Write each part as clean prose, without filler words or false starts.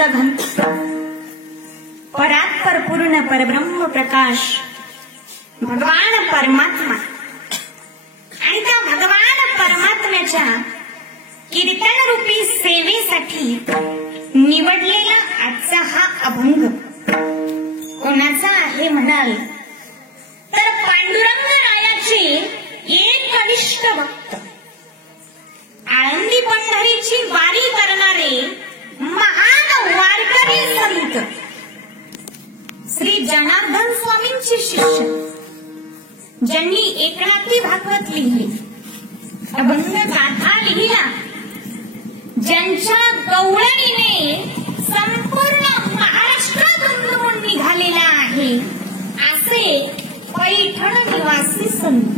आनंद घन, परात्पर पूर्ण परब्रह्म प्रकाश भगवान परमात्मा आणि त्या भगवान परमात्म्याच्या कीर्तन रूपी सेवेसाठी निवडलेला आजचा हा अभंग कोणाचा आहे म्हणाल तर पांडुरंग रायाचे एक कनिष्ठ भक्त, आळंदी पंढरीची वारी करणारे महान वारकरी संत श्री जनार्दन स्वामींचे शिष्य, ज्यांनी एकनाथी भागवत लिहिली, अभंग गाथा लिहिला, ज्यांच्या गवळणीने संपूर्ण महाराष्ट्रातून निघालेला आहे असे पैठण निवासी संत.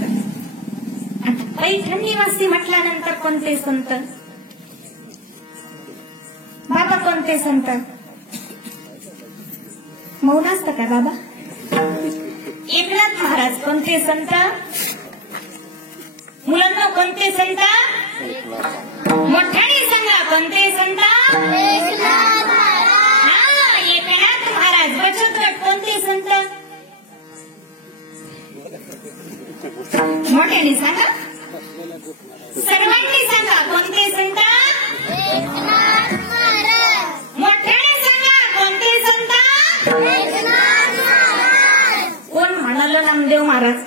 पैठण निवासी म्हटल्यानंतर कोणते संत बाबा, कोणते संत? मौन असतं का बाबा? एकनाथ महाराज. कोणते संत मुलांना? कोणते संत? मोठ्याने सांगा, कोणते संत? हा, एकनाथ महाराज. बचत गट कोणते संत? मोठ्याने सांगा, सर्वांनी सांगा, कोणते संत? मोठ्याने सांगा, कोणते संत? कोण म्हणाल? नामदेव महाराज.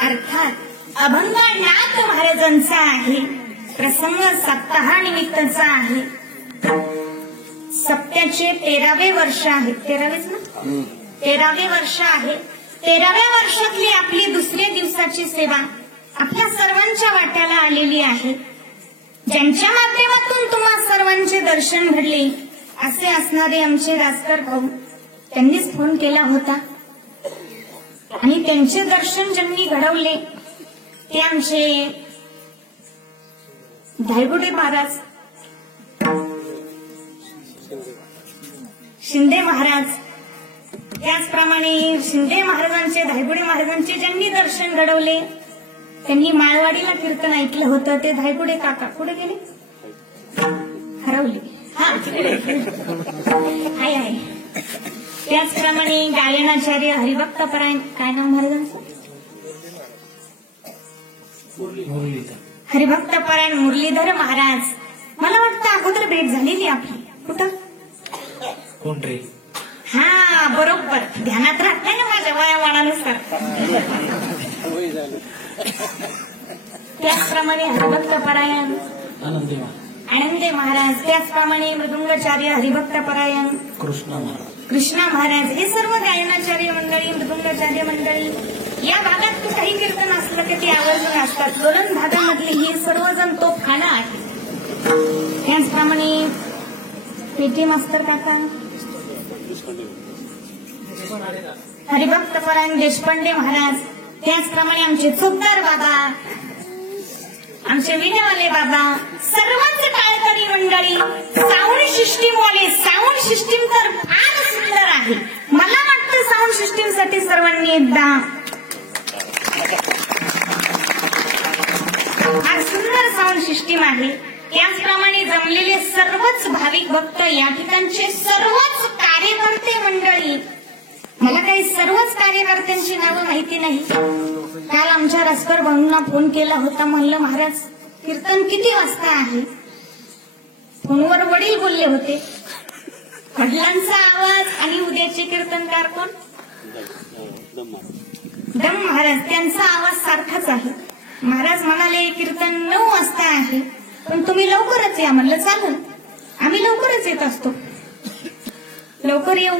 अर्थात अभंग नाथ महाराजांचा आहे. प्रसंग सप्ताहा निमित्ताचा आहे. सप्त्याचे 13वे वर्ष आहे. 13वेच ना? 13वे वर्ष आहे. 13व्या वर्षातली आपली दुसऱ्या दिवसाची सेवा आपल्या सर्वांच्या वाट्याला आलेली आहे. ज्यांच्या माध्यमातून तुम्हा सर्वांचे दर्शन घडले असे असणारे आमचे राजकर भाऊ, त्यांनीच फोन केला होता आणि त्यांचे दर्शन ज्यांनी घडवले ते आमचे धायगुडे महाराज, शिंदे महाराज. त्याचप्रमाणे शिंदे महाराजांचे, धायगुडे महाराजांचे ज्यांनी दर्शन घडवले त्यांनी माळवाडीला कीर्तन ऐकलं होतं. ते धायगुडे काका कुठे गेले? हरवले. हा, आहे. त्याचप्रमाणे गायनाचार्य हरिभक्तपरायण, काय नाव महाराजांचं? हरिभक्तपरायण मुरलीधर महाराज. मला वाटतं अगोदर भेट झालेली आपली. कुठं? कोण रे? हा, बरोबर ध्यानात राहत नाही ना माझ्या वयामानानुसार. त्याचप्रमाणे हरिभक्तपरायण आनंदे महाराज. त्याचप्रमाणे मृदुंगाचार्य हरिभक्तपरायण कृष्णा महाराज. हे सर्व गायनाचार्य मंडळी, मृदुंगाचार्य मंडळी या भागात काही कीर्तन असलं की ते आवर्जून असतात. दोलन भागामधले हे सर्वजण तोफखाना आहे. त्याचप्रमाणे पेटी मास्तर काका, हरिभक्तपरायण देशपांडे महाराज. त्याचप्रमाणे आमचे चोपदार बाबा, आमचे विनेवाले बाबा, सर्वच टाळकरी मंडळी, साऊंड सिस्टीम वाले. साऊंड सिस्टीम तर फार सुंदर आहे. मला वाटतं साऊंड सिस्टीम साठी सर्वांनी एकदा फार सुंदर साऊंड सिस्टीम आहे. त्याचप्रमाणे जमलेले सर्वच भाविक भक्त, या ठिकाणचे सर्वच कार्यकर्ते मंडळी. मला काही सर्वच कार्यकर्त्यांची नावं माहिती नाही. काल आमच्या रसकर भाऊंना फोन केला होता. म्हणलं महाराज कीर्तन किती वाजता आहे? फोनवर वडील बोलले होते. वडिलांचा आवाज आणि उद्याचे कीर्तनकार कोण? दम महाराज. त्यांचा आवाज सारखाच आहे. महाराज म्हणाले कीर्तन 9 वाजता आहे, पण तुम्ही लवकरच या. म्हणलं चालेल, आम्ही लवकरच येत असतो, लवकर येऊ.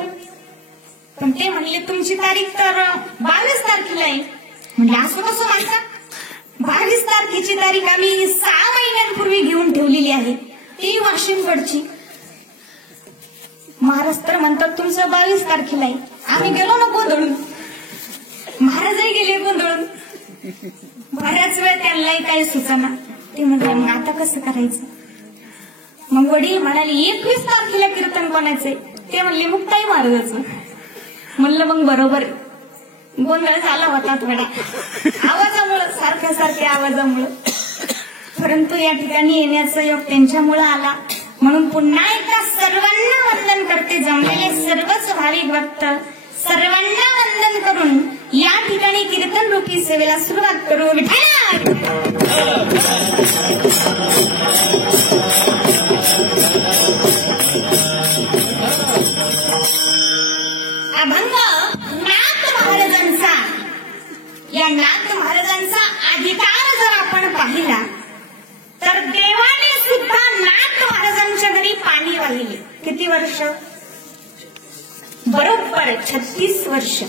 पण ते म्हणले तुमची तारीख तर 22 तारखेला आहे. म्हणजे असं कसं म्हणतात? 22 तारखेची तारीख आम्ही 6 महिन्यांपूर्वी घेऊन ठेवलेली आहे, ती वाशिमकडची. महाराज तर म्हणतात तुमचं 22 तारखेला आहे. आम्ही गेलो ना गोंधळून, महाराजही गेले गोंधळून. बऱ्याच वेळ त्यांनाही काही सुचना. ते म्हटलं मग आता कसं करायचं? मग वडील म्हणाले 21 तारखेला कीर्तन कोणाचे? ते म्हणले मुक्ताई महाराजाचं. म्हणलं मग बरोबर. गोंधळ झाला होता थोडा आवाजामुळं, सारख्या आवाजामुळं. परंतु या ठिकाणी येण्याचा योग त्यांच्यामुळं आला. म्हणून पुन्हा एकदा सर्वांना वंदन करते. जमलेले सर्वच भाविक भक्त सर्वांना वंदन करून या ठिकाणी कीर्तन रूपी सेवेला सुरुवात करू. अभंग नाथ महाराजांचा, या नाथ महाराजांचा अधिकार जर आपण पाहिला तर देवाने सुद्धा नाथ महाराजांच्या घरी पाणी वाहिले. किती वर्ष? बरोबर 36 वर्ष.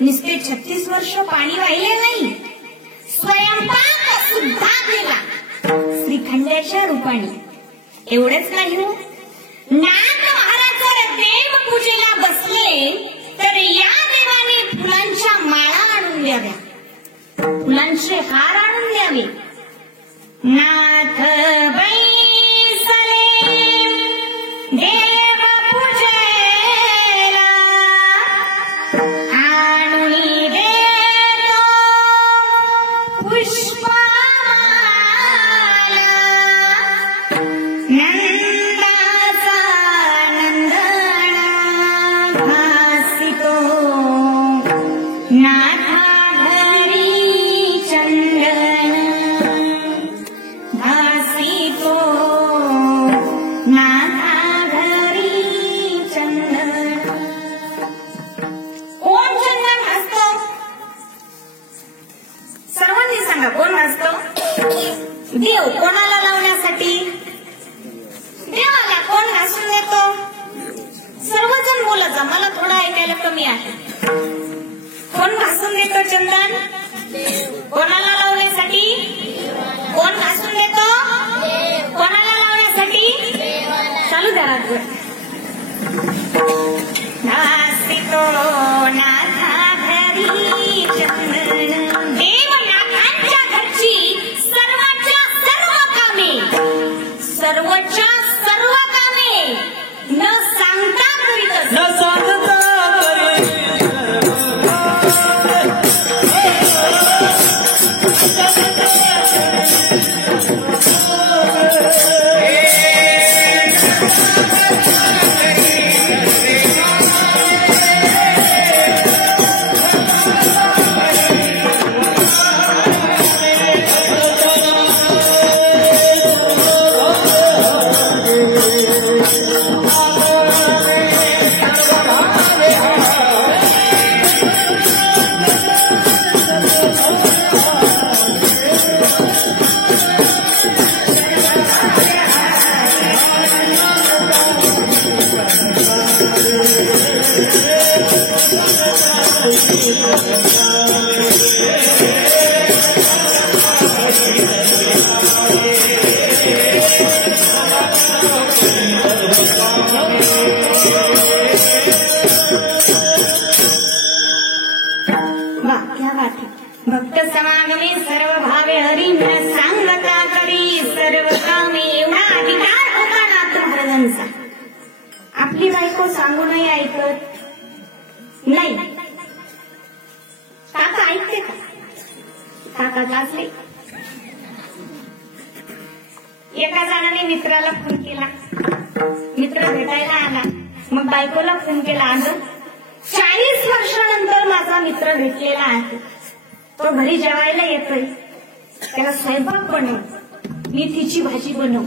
नुसते 36 वर्ष पाणी वाहिले नाही, स्वयंपाक सुद्धा केला श्रीखंडाच्या रूपाने. एवढंच नाही हो, नाथ महाराज जर देवपूजेला बसले तर या देवाने फुलांच्या माळा आणून द्याव्या, फुलांचे हार आणून द्यावे. नाथ बैसले देव पूजेला आणून देतो पुष्पमाला. नंदाचा नंदन भासितो नाथा घरी चंदन भासितो नाथा घरी चंदन. कोण चंदन भासतो? सर्वांनी सांगा, कोण भासतो? देव. कोणाला लावण्यासाठी? देवाला. कोण घासून देतो? सर्वजण बोलत जा, मला थोडं ऐकायला कमी आहे. कोण घासून देतो चंदन? कोणाला लावण्यासाठी? कोण घासून देतो? कोणाला लावण्यासाठी? चालू द्या रातभर. नासिको नाथा घरी चंदन. देव नाथांच्या घरची सर्वच्या सर्व कामे, सर्वच्या सर्व कामे न सांगता करीत न सांगता अवघ्या गाठी भक्त समागमे सर्व भावे हरिण सांगता करी सर्व कामे एवढा अधिकार होता नाथ महाराजांचा. आपली बायको सांगूनही ऐकत नाही. काका ऐकते का? काका गाजले. एका जणाने मित्राला फोन केला. मित्र भेटायला आला. मग बायकोला फोन केला. अगं 40 वर्षानंतर माझा मित्र भेटलेला आहे. तो घरी जेवायला येतोय. त्याला स्वयंपाक बनव, मेथीची भाजी बनव,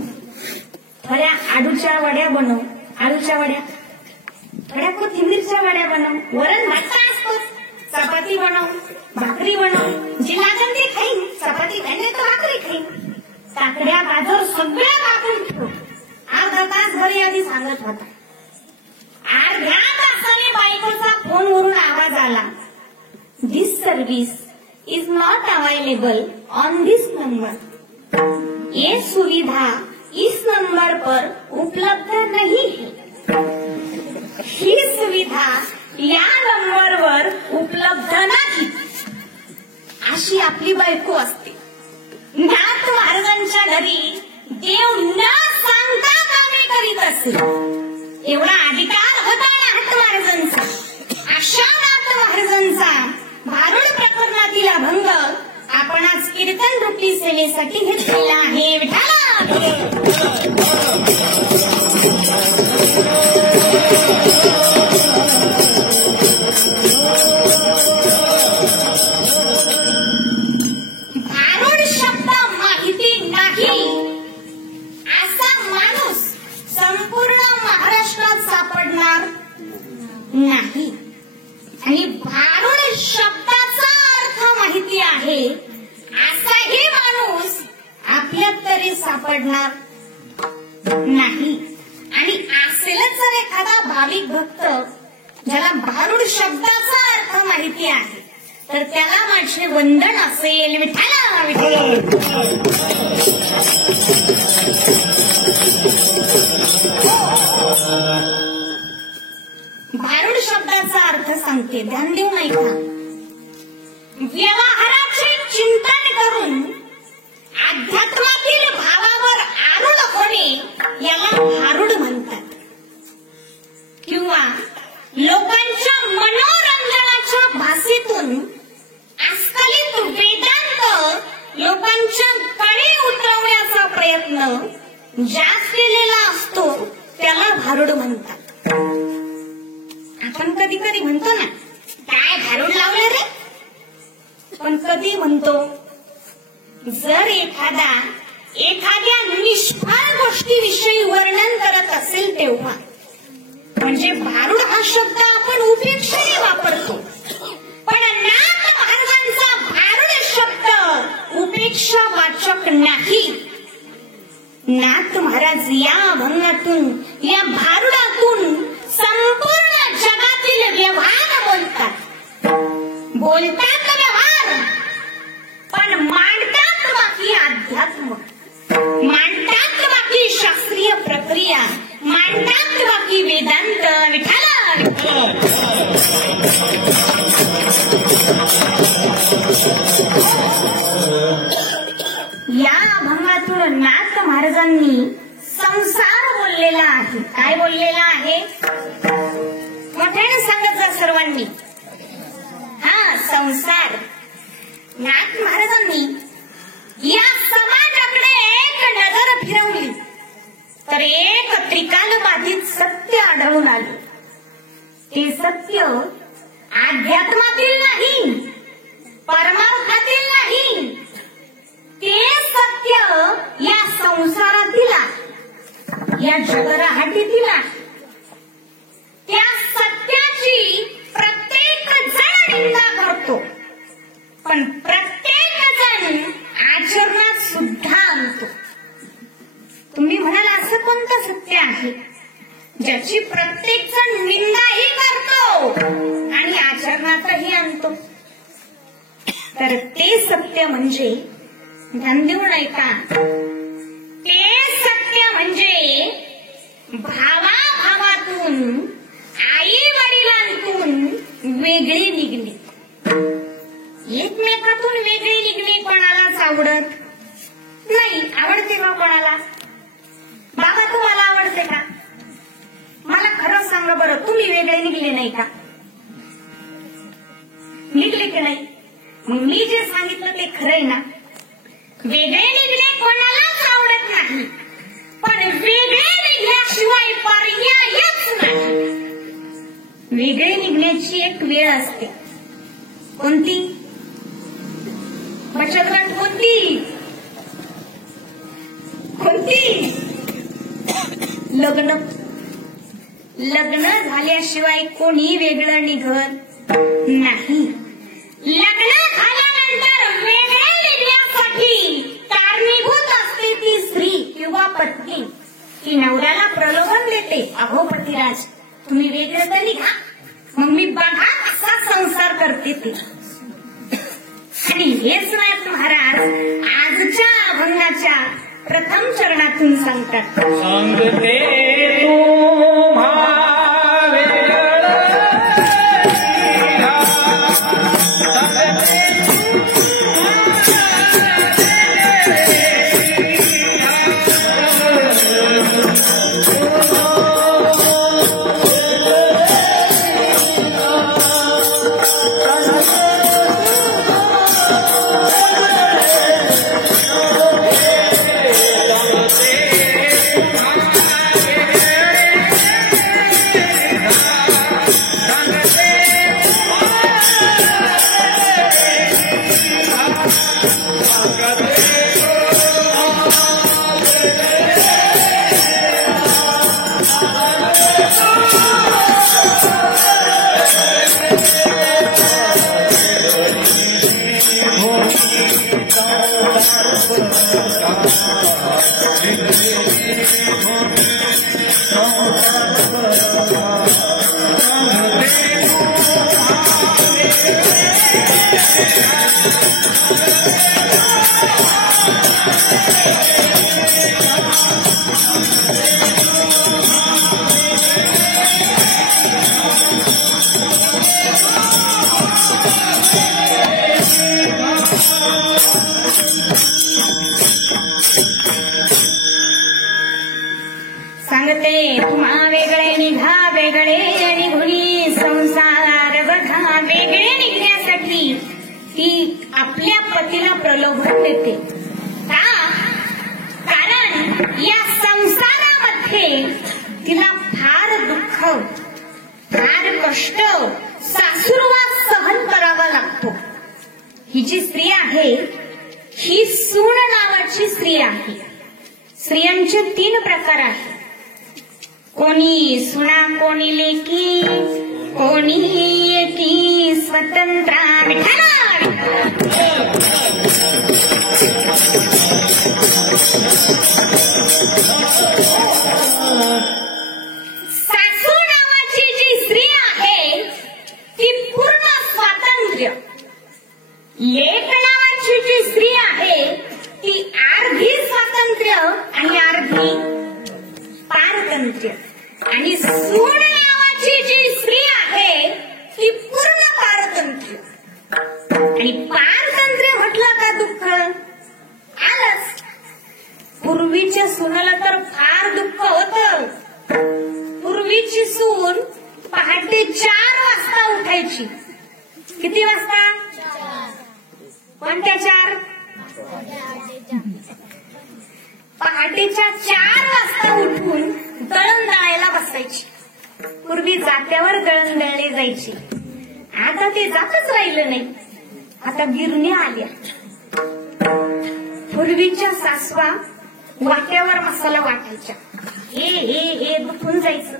थोड्या आळूच्या वड्या बनव, आळूच्या वड्या, थोड्या कोथिंबीरच्या वड्या बनव, वरण भात असतो, चपाती बनव, भाकरी बनव, जी लागेल ते खाईन. चपाती खाईन तर भाकरी खाईन. काकड्या गाजर सगळ्या कापून ठेव. अर्धा तास घरी आधी सांगत होता. अर्ध्या तासाने बायकोचा फोनवरून आवाज आला. This service is not available on this number. ये सुविधा इस नंबर पर उपलब्ध नहीं है. ही सुविधा या नंबरवर उपलब्ध नाही. अशी आपली बायको असते. नाथ महाराजांच्या घरी देव न सांगता कामे करीत असेल एवढा अधिकार होता नाथ महाराजांचा. अशा नाथ महाराजांचा भारुड प्रकरणातील अभंग आपण आज कीर्तन रूपी सेवेसाठी घेतलेला आहे. भारुड शब्द माहिती नाही असा माणूस संपूर्ण महाराष्ट्रात सापडणार नाही. आणि भारुड शब्दाचा अर्थ माहिती आहे असाही माणूस आपल्यात तरी सापडणार नाही. आणि असेलच जर एखादा भाविक भक्त ज्याला भारुड शब्दाचा अर्थ माहिती आहे तर त्याला माझे वंदन असेल. विठ्ठला विठ्ठल. भारुड शब्दाचा अर्थ सांगते, ध्यान देऊ नाही का? व्यवहाराचे चिंतन करून अध्यात्मातील भावावर आरूढ होणे याला भारुड म्हणतात. किंवा लोकांच्या मनोरंजनाच्या भाषेतून अस्खलित वेदांत लोकांच्या कणी उतरवण्याचा प्रयत्न ज्या केलेला असतो त्याला भारुड म्हणतात. आपण कधी कधी म्हणतो ना, काय भारुड लावलं रे. पण कधी म्हणतो जर एखाद्या निष्फळ गोष्टीविषयी वर्णन करत असेल तेव्हा. म्हणजे भारुड हा शब्द आपण उपेक्षेने वापरतो. पण नाथ महाराजांचा भारुड शब्द उपेक्षावाचक नाही. नाथ महाराज या अभंगातून, या भारुडातून संपूर्ण जगातील व्यवहार बोलतात व्यवहार, पण मांडतात बाकी अध्यात्म, मांडतात बाकी शास्त्रीय प्रक्रिया, मांडतात बाकी वेदांत. विठ्ठला या अभंगातून नाथ महाराजांनी संसार बोललेला आहे. काय बोललेला आहे? मोठ्याने सांगत जा सर्वांनी. हा संसार. नाथ महाराजांनी या समाजाकडे एक नजर फिरवली तर एक त्रिकालबाधित सत्य आढळून आले. ते सत्य अध्यात्मातील नाही, परमार्थातील नाही, ते सत्य या संसारातील, या जगराहाटीतील. त्या सत्याची प्रत्येक जण निंदा करतो, पण प्रत्येक जण आचरणात सुद्धा आणतो. तुम्ही म्हणाल असं कोणतं सत्य आहे ज्याची प्रत्येक जण निंदाही करतो आणि आचरणातही आणतो? तर ते सत्य म्हणजे, ध्यान देऊन ऐका, ते सत्य म्हणजे भावाभावातून, आई वडिलांतून वेगळी निघली. आवडत नाही. आवडते का कोणाला? बाबा तुम्हाला आवडते का? मला खरं सांगा बरं, तुम्ही वेगळे निघले नाही का? निघले की नाही? मग मी जे सांगितलं ते खरंय ना? वेगळे निघले कोणालाच आवडत नाही, पण वेगळे निघल्याशिवाय पर्यायच नाही. वेगळे निघण्याची एक वेळ असते. कोणती? बचत गट कोणती? कोणती? लग्न. लग्न झाल्याशिवाय कोणी वेगळं निघत नाही. लग्न झाल्यानंतर वेगळे निघण्यासाठी कारणीभूत असते ती स्त्री किंवा पत्नी. ती नवऱ्याला प्रलोभन देते, अहो पतिराज तुम्ही वेगळं तर निघा, मग मी बघा असा संसार करते ते. आणि हेच नाथ महाराज आजच्या अभंगाच्या प्रथम चरणातून सांगतात. सांगते सांगते तुम्हा वेगळे निघा, वेगळे निघुनी संसार बघा. वेगळे निघण्यासाठी ती आपल्या पतीला प्रलोभन देते का? कारण या संसारामध्ये तिला फार दुःख, फार कष्ट, सासुरवास सहन करावा लागतो. ही जी स्त्री आहे ही सून नावाची स्त्री आहे. स्त्रियांचे 3 प्रकार आहेत. कोणी सुना, कोणी लेकी, कोणी एकी स्वतंत्र. सासू नावाची जी स्त्री आहे ती पूर्ण स्वातंत्र्य. लेक नावाची जी स्त्री आहे ती अर्धी स्वातंत्र्य आणि अर्धी पारतंत्र्य. आणि सून नावाची जी स्त्री आहे ती पूर्ण पारतंत्र्य. आणि पारतंत्र्य म्हटलं का दुःख आलंच. पूर्वीच्या सुनाला तर फार दुःख होतं. पूर्वीची सून पहाटे 4 वाजता उठायची. किती वाजता? कोणत्या 4? पहाटेच्या 4 वाजता उठून दळण दळायला बसायची. पूर्वी जात्यावर दळण दळले जायची. आता ते जातच राहिलं नाही. आता गिरण्या आल्या. पूर्वीच्या सासवा वाट्यावर मसाला वाटायच्या. हे हे हे दुखून जायचं.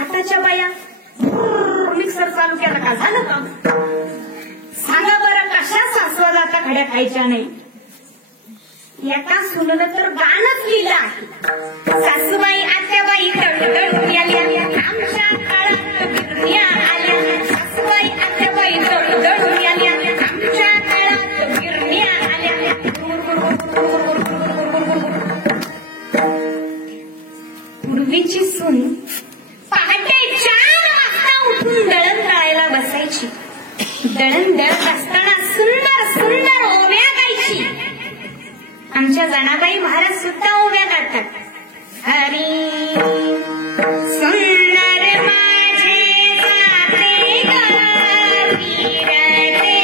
आताच्या बाया मिक्सर चालू केला का झालं का? सांगा बरं कशा सासवा जाता खड्या खायच्या नाही. एका सुनलं तर गाणंच लिहिलं आहे. सासूबाई आत्याबाई दळदळून आल्या, आमच्या काळात गिरण्या आल्या. सासूबाई आत्याबाई दळदळून आल्या, आमच्या काळात गिरण्या आल्या. पूर्वीची सून पहाटे 4 वाजता उठून दळण दळायला बसायची. दळण दळत असताना सुंदर सुंदर ओव्या आमच्या जनाबाई महाराज सुद्धा ओव्या गातात. हरी सुंदर माझे जाते ग फिरते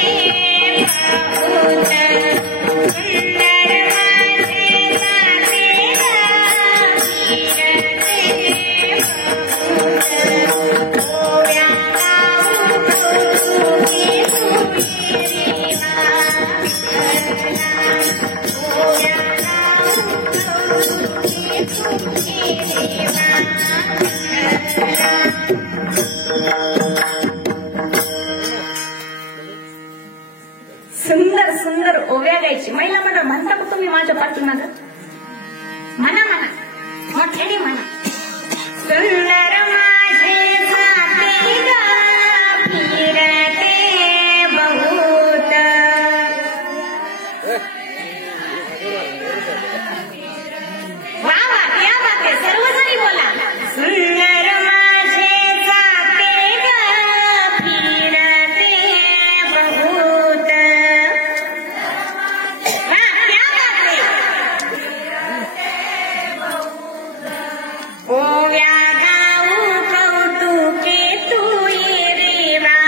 बहुत, सुंदर माझे जाते ग फिरते बहुत, ओव्या गाऊ तुझे तुझे ओव्या सुंदर सुंदर ओव्या गायची. महिला मंडळ म्हणता का तुम्ही माझ्या पाठीमाग? म्हणा म्हणा, मोठ्याने म्हणा. सुंदर माझे जाते ग फिरते बहुत, वा वा, क्या बात आहे. सर्वजणी बोला. सुंदर माझे जाते ग फिरते बहुत, वा, क्या बात आहे. ओव्या गाऊ कौतुके तू ये रे वा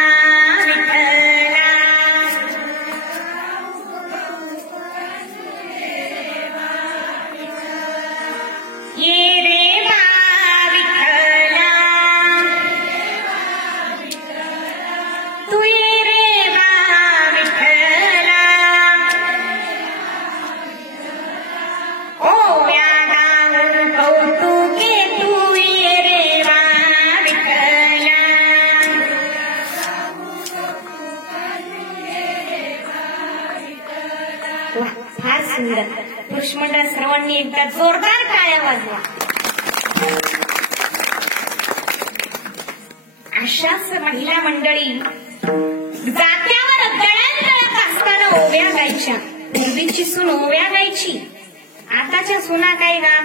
विठ्ठला, ये रे बा विठ्ठला, तू ये रे बा विठ्ठला, ओव्या गाऊ कौतुके तू ये रे बा विठ्ठला. वा, फार सुंदर. पुरुष मंडळ सर्वांनी एकदा जोरदार टाळ्या वाजवा. अशाच महिला मंडळी जात्यावर दळणदळत असताना ओव्या गायच्या. पूर्वीची सून ओव्या गायची, आताच्या सुना काय गा?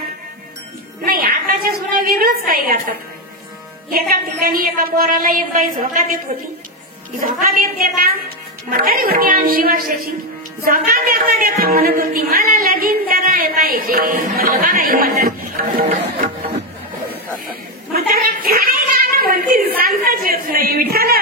नाही, आताच्या सुना वेगळंच काय गातात. एका ठिकाणी एका पोराला एक बाई झोका देत होती. झोका देत देता म्हातारी होती 80 वर्षाची. झोका देता देता म्हणत होती, मला लगीन करायला पाहिजे. नाही म्हातारा काय गाणं म्हणतील सांगताच येत नाही. विठाला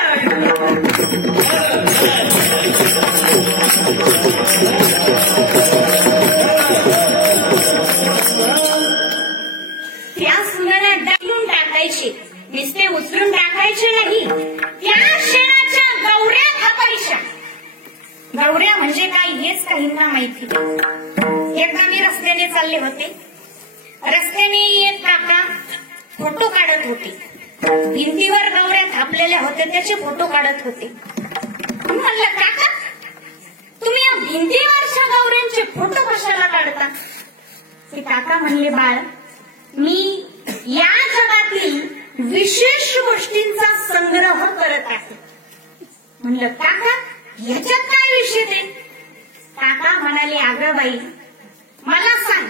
त्या सुनाला ढकलून टाकायचे, नुसते उचलून टाकायचे नाही, त्या शेणाच्या गौऱ्या थापायच्या. गौऱ्या म्हणजे काय हेच काहींना माहिती. एकदा मी रस्त्याने चालले होते. रस्त्याने एक काका फोटो काढत होते. भिंतीवर गौऱ्या थापलेल्या होत्या, त्याचे फोटो काढत होते. म्हणलं, काका तुम्ही या भिंतीवरच्या गौऱ्यांचे फोटो कशाला काढता? ते काका म्हणले, बाळ मी या जगातील विशेष गोष्टींचा संग्रह करत आहे. म्हणलं, काका ह्याच्यात काय विषय ते? काका म्हणाले, अगं बाई मला सांग,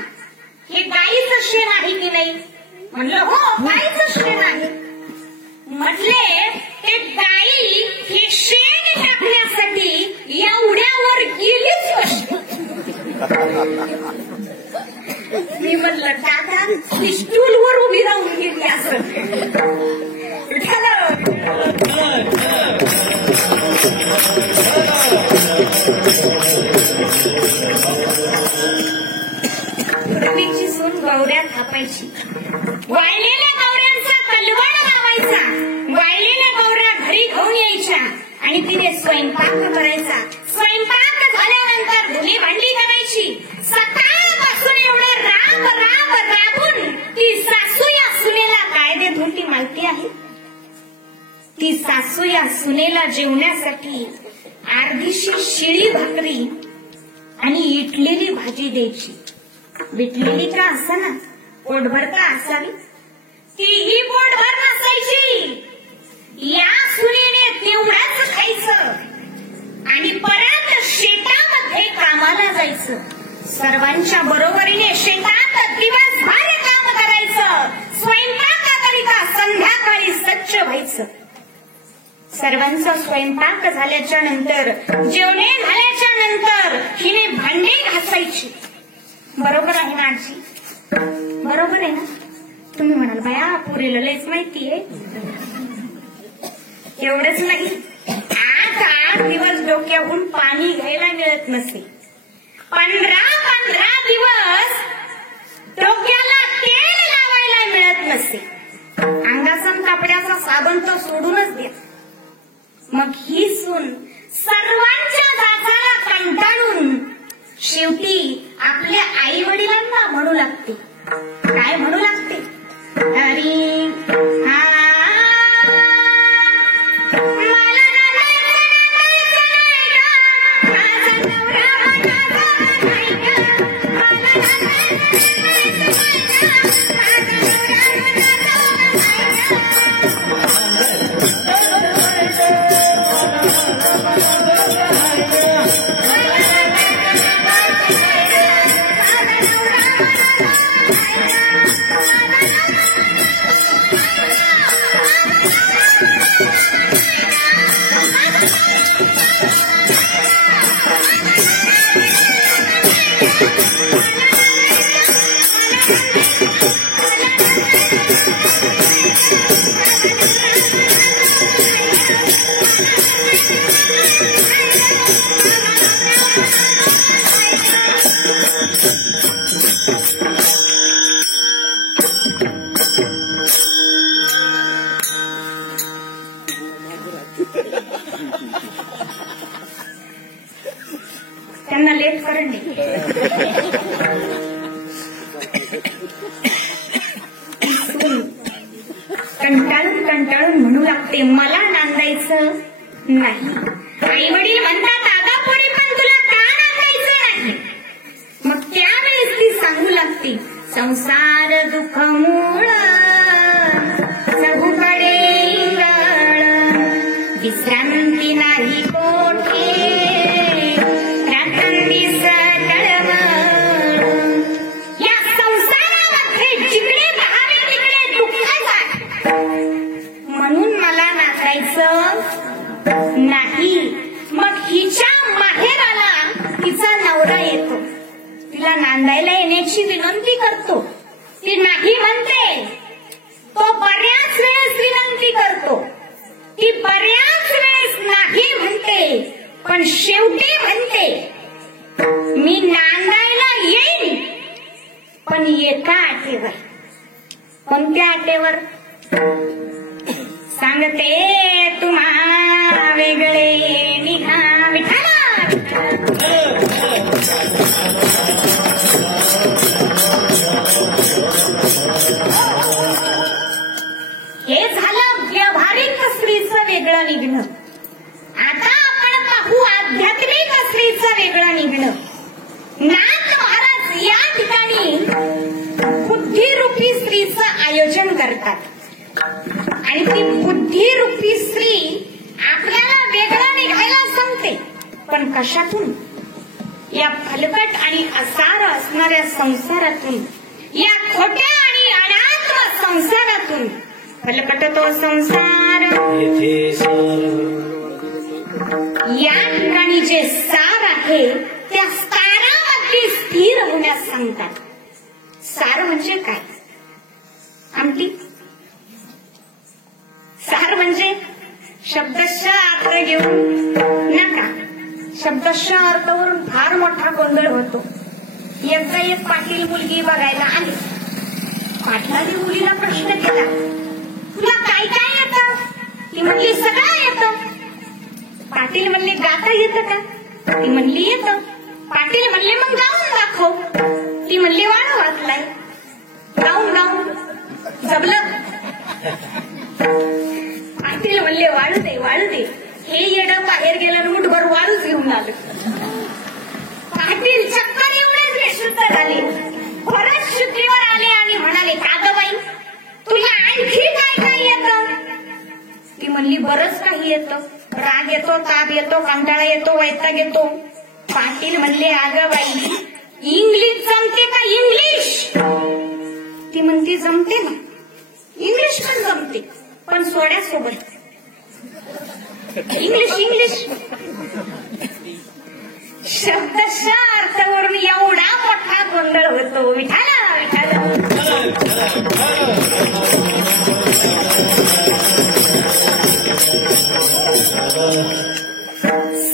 हे गाईचं शेण आहे की नाही? म्हणलं, हो गाईचं शेण आहे. म्हटले, ते गाई हे शेण टाकण्यासाठी एवढ्यावर गेलीच कशी? मी म्हणलं, काका ती स्टूलवर उभी राहून गेली असं. पूर्वीची सून गौऱ्या थापायची. वाळलेल्या गौऱ्यांचा कलवण लावायचा. वाळलेल्या गौऱ्या घरी घेऊन यायच्या आणि तिने स्वयंपाक करायचा. स्वयंपाक झाल्यानंतर धुणी भांडी करायची. सकाळपासून एवढं राब राब राबून ती सासू या सुनेला काय देत होती माहिती आहे? ती सासू या सुनेला जेवण्यासाठी अर्धीशी शिळी भाकरी आणि इटलेली भाजी द्यायची. विटलेली का असाना, पोटभर का असावी, तीही पोटभर नसायची. या सुनेने तेवढंच खायचं आणि परत शेतामध्ये कामाला जायचं. सर्वांच्या बरोबरीने शेतात दिवसभर काम करायचं. स्वयंपाकाकरिता संध्याकाळी सज्ज व्हायचं. सर्वांचा स्वयंपाक झाल्याच्या नंतर, जेवणे झाल्याच्या नंतर हिने भांडे घासायची. बरोबर आहे ना आजी? बरोबर आहे ना? तुम्ही म्हणाल बाया पुरीला लयच माहितीये. एवढंच नाही, 8 दिवस डोक्याहून पाणी घ्यायला मिळत नसे. 15 दिवस डोक्याला तेल लावायला मिळत नसे. अंगासन कापड्याचा साबण तर सोडूनच द्या. मग ही सून सर्वांच्या जाचाला कंटाळून शेवटी आपल्या आई वडिलांना म्हणू लागते. काय म्हणू लागते? अरे त्यांना लेट करून कंटाळून म्हणू लागते मला नांदायचं नाही. आई वडील म्हणतात आगापुढे पण तुला का नांदायचं नाही. मग त्यावेळेस ती सांगू लागते संसार दुःख मूळ सगुकडे विश्रांती नाही कोठे या संसारामध्ये जिकडे पाहावे तिकडे दुःख म्हणून मला नाचायचं नाही. मग हिच्या माहेराला तिचा नवरा येतो. तिला नांदायला येण्याची विनंती करतो. ती नाही म्हणते. तो बऱ्याच वेळेस विनंती करतो. ती बऱ्याच वेळेस नाही म्हणते. पण शेवटी म्हणते मी नांदायला येईन पण एका अटेवर. कोणत्या अटेवर? सांगते तुम्हा वेगळे निघा विठाला. हे झालं व्यावहारिक स्त्रीचं वेगळं निघणं. आता आपण पाहू आध्यात्मिक स्त्रीचं वेगळं निघणं. नाथ महाराज या ठिकाणी बुद्धिरूपी स्त्रीचं आयोजन करतात. आणि ती बुद्धिरूपी स्त्री आपल्याला वेगळं निघायला सांगते. पण कशातून? या फलकट आणि असार असणाऱ्या संसारातून, या खोट्या आणि अनात्म संसारातून. फलकट तो संसार, या ठिकाणी जे सार आहे त्या सारामध्ये स्थिर होण्यास सांगतात. सार म्हणजे काय? आमटी. सार म्हणजे शब्दशः अर्थ घेऊन नका. शब्दशः अर्थावरून फार मोठा गोंधळ होतो. एकदा एक पाटील मुलगी बघायला आली. पाटलाने मुलीला प्रश्न केला तुला काय काय येतं? ती म्हणली सगळं येतं. पाटील म्हणले गाता येतं का? ती म्हणली येतं. पाटील म्हणले मग गाऊन दाखव. ती म्हणली वाळू वाचलाय. गाऊन जमलं. पाटील म्हणले वाळू दे. हे येणं बाहेर गेलं मुठभर वाळूच घेऊन आलं. पाटील चक्कर एवढेच बेशुद्ध झाले. परत शुद्धीवर आले आणि म्हणाले का ग बाई तुला आणखी काय काय येतं? ती म्हणली बरंच काही येतं. राग येतो, ताप येतो, कंटाळा येतो, वैताग येतो. पाटील म्हणले अगं बाई इंग्लिश जमते का इंग्लिश? ती म्हणती जमते ना. इंग्लिश पण जमते पण सोड्यासोबत. इंग्लिश शब्दशः अर्थावरून एवढा मोठा मंगळ होतो. विठाला विठाला.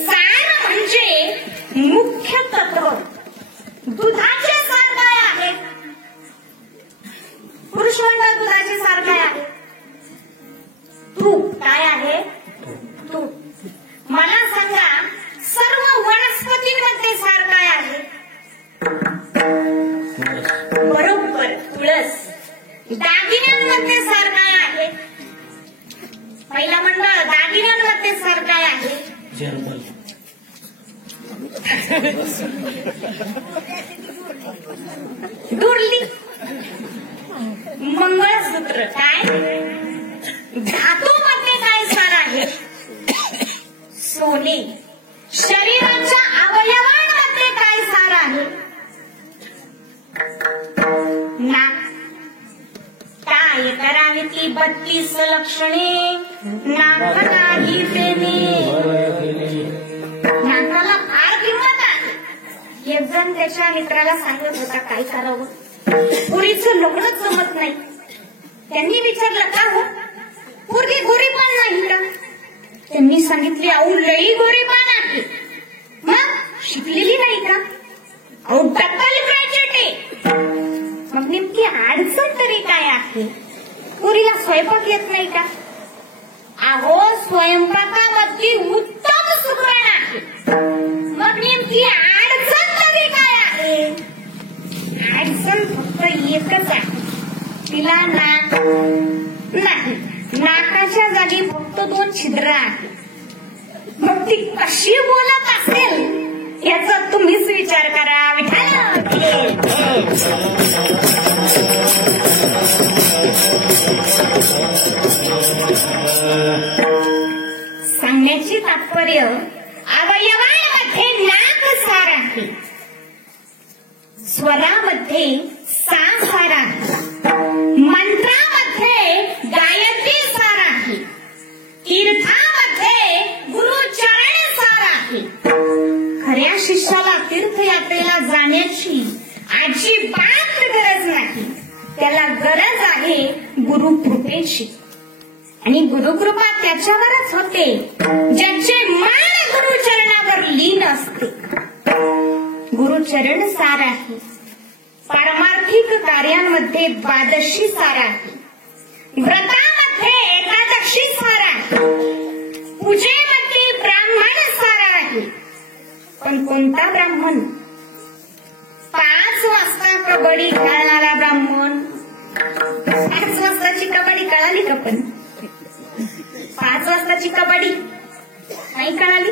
सार म्हणजे मुख्य तत्व. दुधाचे सार काय आहे? पुरुष म्हणतात दुधाचे सार काय आहे? तूप. काय आहे? तूप. मला सांगा, सर्व वनस्पतींमध्ये सार काय आहे? बरोबर, तुळस. दागिन्यांमध्ये सार काय आहे? पहिला मंडळ, दागिन्यांमध्ये सार काय आहे? जर्मल. दुर्ली. मंगळसूत्र. काय? धातूमध्ये काय सार आहे? सोने. शरीराच्या अवयवांमध्ये काय सार आहे? नाक. काय करावी ती 32 लक्षणे? नाक नाही देणे. नाकाला फार किंमत आहे. एक जण त्याच्या मित्राला सांगत होता काय करावं, पुरीचं लग्नच जमत नाही. त्यांनी विचारलं का हो, पोरगी गोरीपान नाही का? त्यांनी सांगितले अहो लई गोरीपान आहे. मग शिकलेली नाही का? अहो डबल ग्रॅज्युएट. मग नेमकी अडचण तरी काय आहे? पुरीला स्वयंपाक येत नाही का? अहो स्वयंपाकामध्ये उत्तम सुगरण आहे. मग नेमकी अडचण तरी काय आहे? अडचण फक्त एकच आहे, तिला नाक नाही. नाकाच्या जागी फक्त 2 छिद्र आहेत. मग ती कशी बोलत असेल याचा तुम्हीच विचार करा. विठाला. सांगण्याची तात्पर्य, अवयवांमध्ये नाक सार आहे, स्वरामध्ये सा सार आहे, मंत्रामध्ये गायत्री सार आहे, तीर्थामध्ये गुरुचरण सार आहे. खऱ्या शिष्याला तीर्थयात्रेला जाण्याची अजिबात गरज नाही. त्याला गरज आहे गुरुकृपेची. आणि गुरुकृपा त्याच्यावरच होते ज्याचे मन गुरुचरणावर लीन असते. गुरुचरण सार आहे. पारमार्थिक कार्यांमध्ये द्वादशी सार आहे. व्रतामध्ये एकादशी सार आहे. पूजेमध्ये ब्राह्मण सार आहे. पण कोणता ब्राह्मण? 5 वाजता कबड्डी खेळणारा ब्राह्मण. 5 वाजताची कबड्डी कळाली का? पण 5 वाजताची कबड्डी नाही कळाली?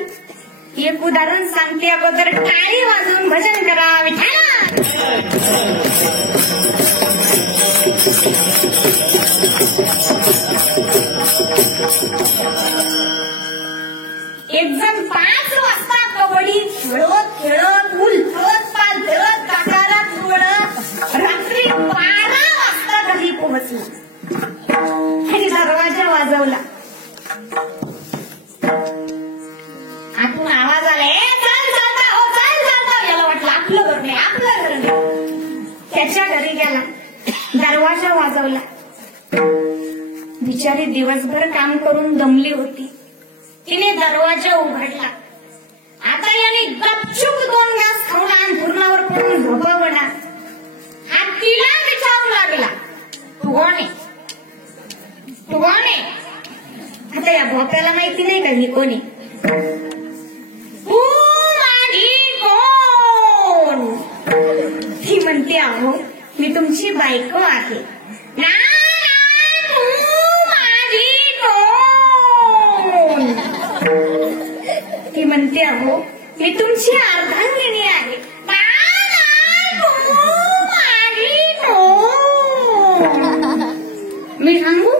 एक उदाहरण सांगते अगोदर. टाळी वाजवून भजन करा. विठाला. एक जण 5 वाजता कबड्डी खेळत खेळत उलथत पालथत गाठारात उडत रात्री 12 वाजता घरी पोहोचला आणि दरवाजा वाजवला. आतून आवाज आला, चल चालता हो, चल चालता. याला वाटलं आपलं घर नाही, आपलं घर नाही. त्याच्या घरी गेला, दरवाजा वाजवला. बिचारी दिवसभर काम करून दमली होती. तिने दरवाजा उघडला. आता याने गपचूप 2 घास खाऊन अंथरुणावर पडून झोपवला. हा तिला विचारू लागला, तू कोण आहे? तू कोण आहे? आता या भोप्याला माहिती नाही का मी कोणी? तू माझी कोण? ती म्हणते अहो मी तुमची बायको आहे. ना तू माझी कोण? ती म्हणते अहो मी तुमची अर्धांगिनी आहे. ना तू माझी कोण? मी सांगू?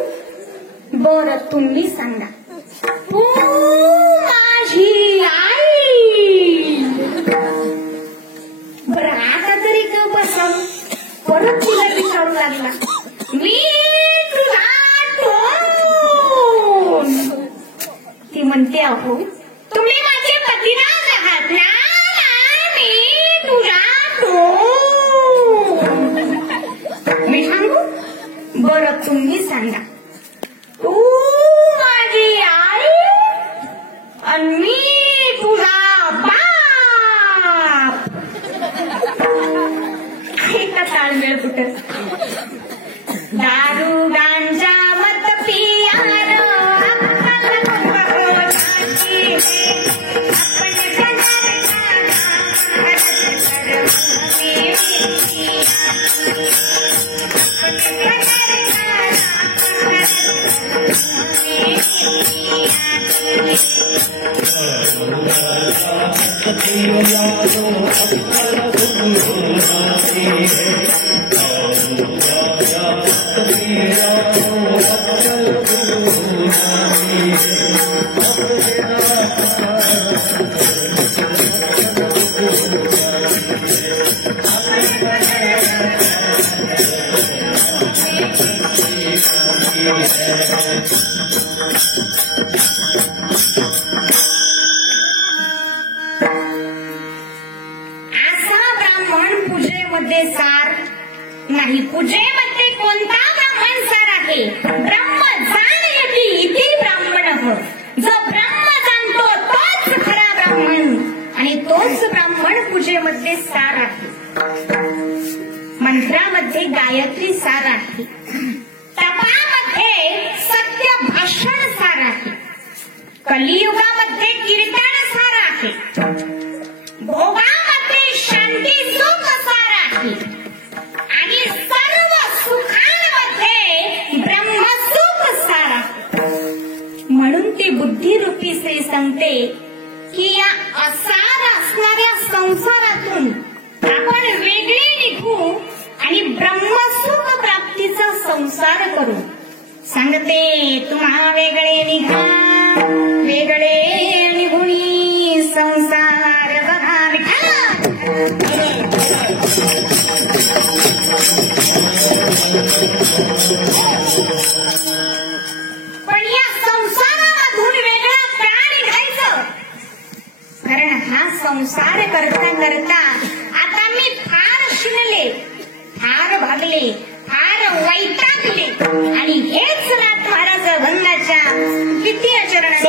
बरं तुम्ही सांगा. तू माझी आई. बरं आता तरी ग बसव. परत तिला विचारू लागला, मी तुझा कोण? ती म्हणते अहो तुम्ही माझे पतिराज आहात ना. मी तुझा कोण? पूजेमध्ये सार नाही. पूजेमध्ये कोणता ब्राह्मण सार आहे? ब्रह्म जाणयति इति ब्राह्मणः. जो ब्रह्म जाणतो तोच खरा ब्राह्मण आणि तोच ब्राह्मण पूजेमध्ये सार आहे. मंत्रामध्ये गायत्री सार आहे. तपामध्ये सत्य भाषण सार आहे. कलियुगामध्ये कीर्तन सार आहे. भोगामध्ये शांती सुख सार आहे आणि सर्व सुखांमध्ये ब्रह्मसुख सार आहे. म्हणून ती बुद्धिरूपी श्री सांगते की या असार असणाऱ्या संसारातून आपण वेगळे निघू आणि ब्रह्मसुख प्राप्तीचा संसार करू. सांगते तुम्हा वेगळे निघा, वेगळे निघुणी संसार बघा विठा. पण या संसारामधून वेगळं का निघायचं? कारण हा संसार करता करता आता मी फार शिनले, फार भागले, फार वैतागले आणि हेच नाथ महाराज बंदाच्या द्वितीय चरणात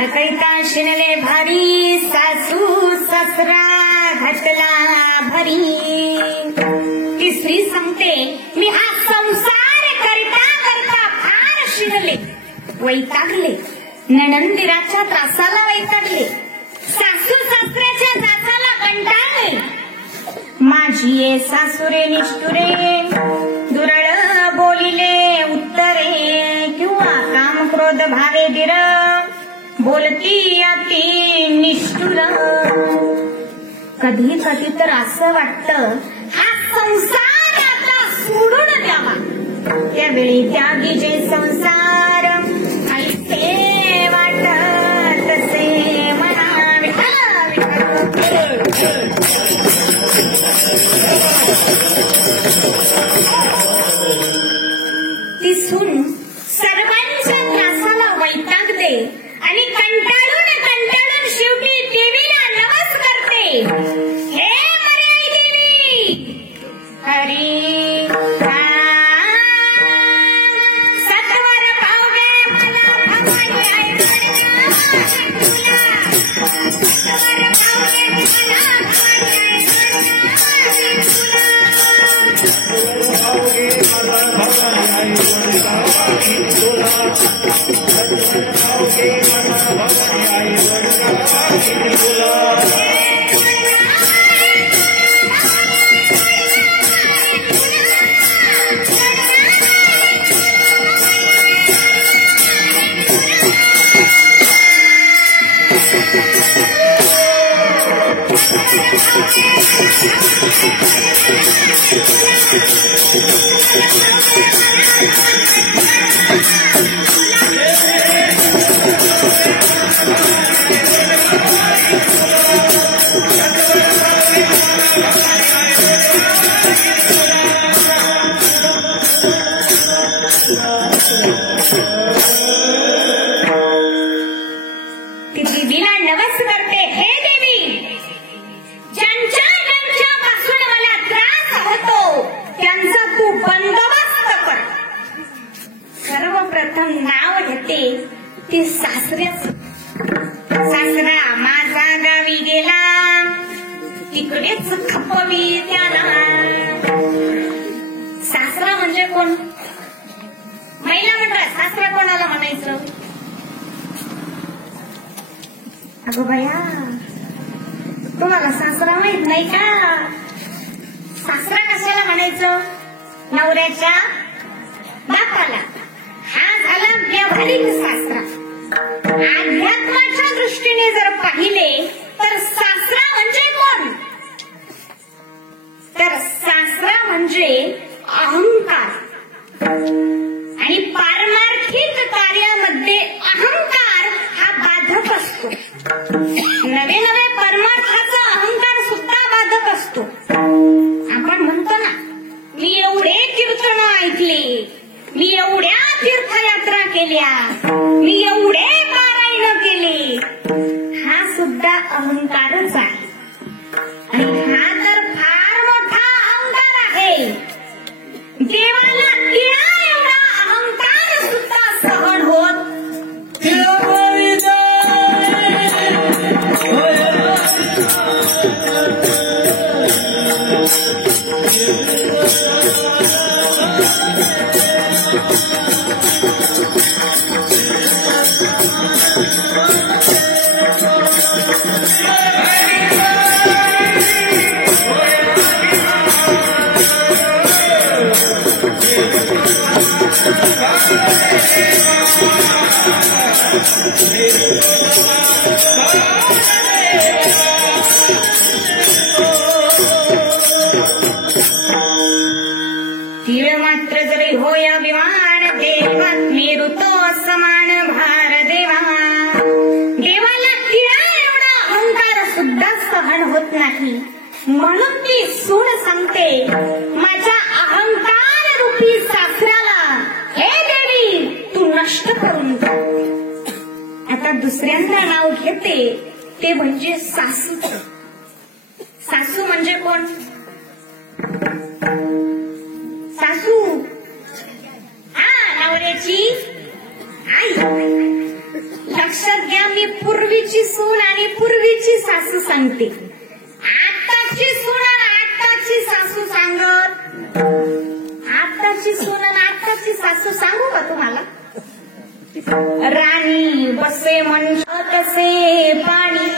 बारकैता शिनले भारी, सासू सासरा घातला भरी. तिसरी सांगते, मी हा संसार करता करता फार शिनले, वैतागले, नणंदिराच्या त्रासाला वैतागले, सासू सासऱ्याच्या त्रासाला कंटाळले. माझी ये सासुरे निष्ठुरे, दुरळ बोलिले उत्तरे, किंवा काम क्रोध भावे दिर, बोलती अति निष्ठुर. कधी कधी तर असं वाटतं हा संसार आता सोडून द्यावा. त्यावेळी त्यागी जे संसार ऐसे वाटत तसे मना विठ्ठल. ती सून सर्वांच्या त्रासाला वैतागते आणि कंटाळून कंटाळून शेवटी देवीला नवस करते. हे मर्याई देवी, हरी सत्वर पावगे मला भवानी ऐकून, सत्वर पावगे मला भवानी ती देवीला नवस करते. हे देवी, ज्यांच्या पासून मला त्रास होतो त्यांचा तू बंदोबस्त कर. सर्वप्रथम नाव घेते ती सासऱ्याच. सासरा माझा गावी गेला, तिकडेच खपवी त्याला. सासरा म्हणजे कोण? महिला मंडळ. सासरा कोणाला म्हणायचं? अगं बया, तुम्हाला सासरा माहित नाही का? सासरा कशाला म्हणायचं? नवऱ्याच्या बापाला. हा झाला व्यावहारिक सासरा. अध्यात्माच्या दृष्टीने जर पाहिले तर सासरा म्हणजे कोण? तर सासरा म्हणजे अहंकार. आणि पारमार्थिक कार्यामध्ये अहंकार हा बाधक असतो. नवे नवे परमार्थाचा अहंकार सुद्धा बाधक असतो. आपण म्हणतो ना, मी एवढे कीर्तन ऐकले, मी एवढ्या तीर्थयात्रा केल्या, मी एवढे पारायण केले, हा सुद्धा अहंकारच आहे. आणि हा तर फार मोठा अहंकार आहे. देवाला किळा एवढा अहंकार सुद्धा सहन होत तीळ मात्र जरी होय अभिमान, देवात मेरू तो समान भार देवा. देवाला तिळा एवढा अहंकार सुद्धा सहन होत नाही. म्हणून ती सून सांगते, माझ्या अहंकार रूपी सासऱ्याला हे देवी तू नष्ट करून जा. आता दुसऱ्यांदा नाव घेते ते म्हणजे सासू. सासू म्हणजे कोण? सासू हा नवऱ्याची आई. लक्षात घ्या, मी पूर्वीची सून आणि पूर्वीची सासू सांगते. आताची सून आणि आताची सासू सांगत. आताची सून आणि आताची सासू सांगू का तुम्हाला? राणी बसे म्हणत तसे पाणी.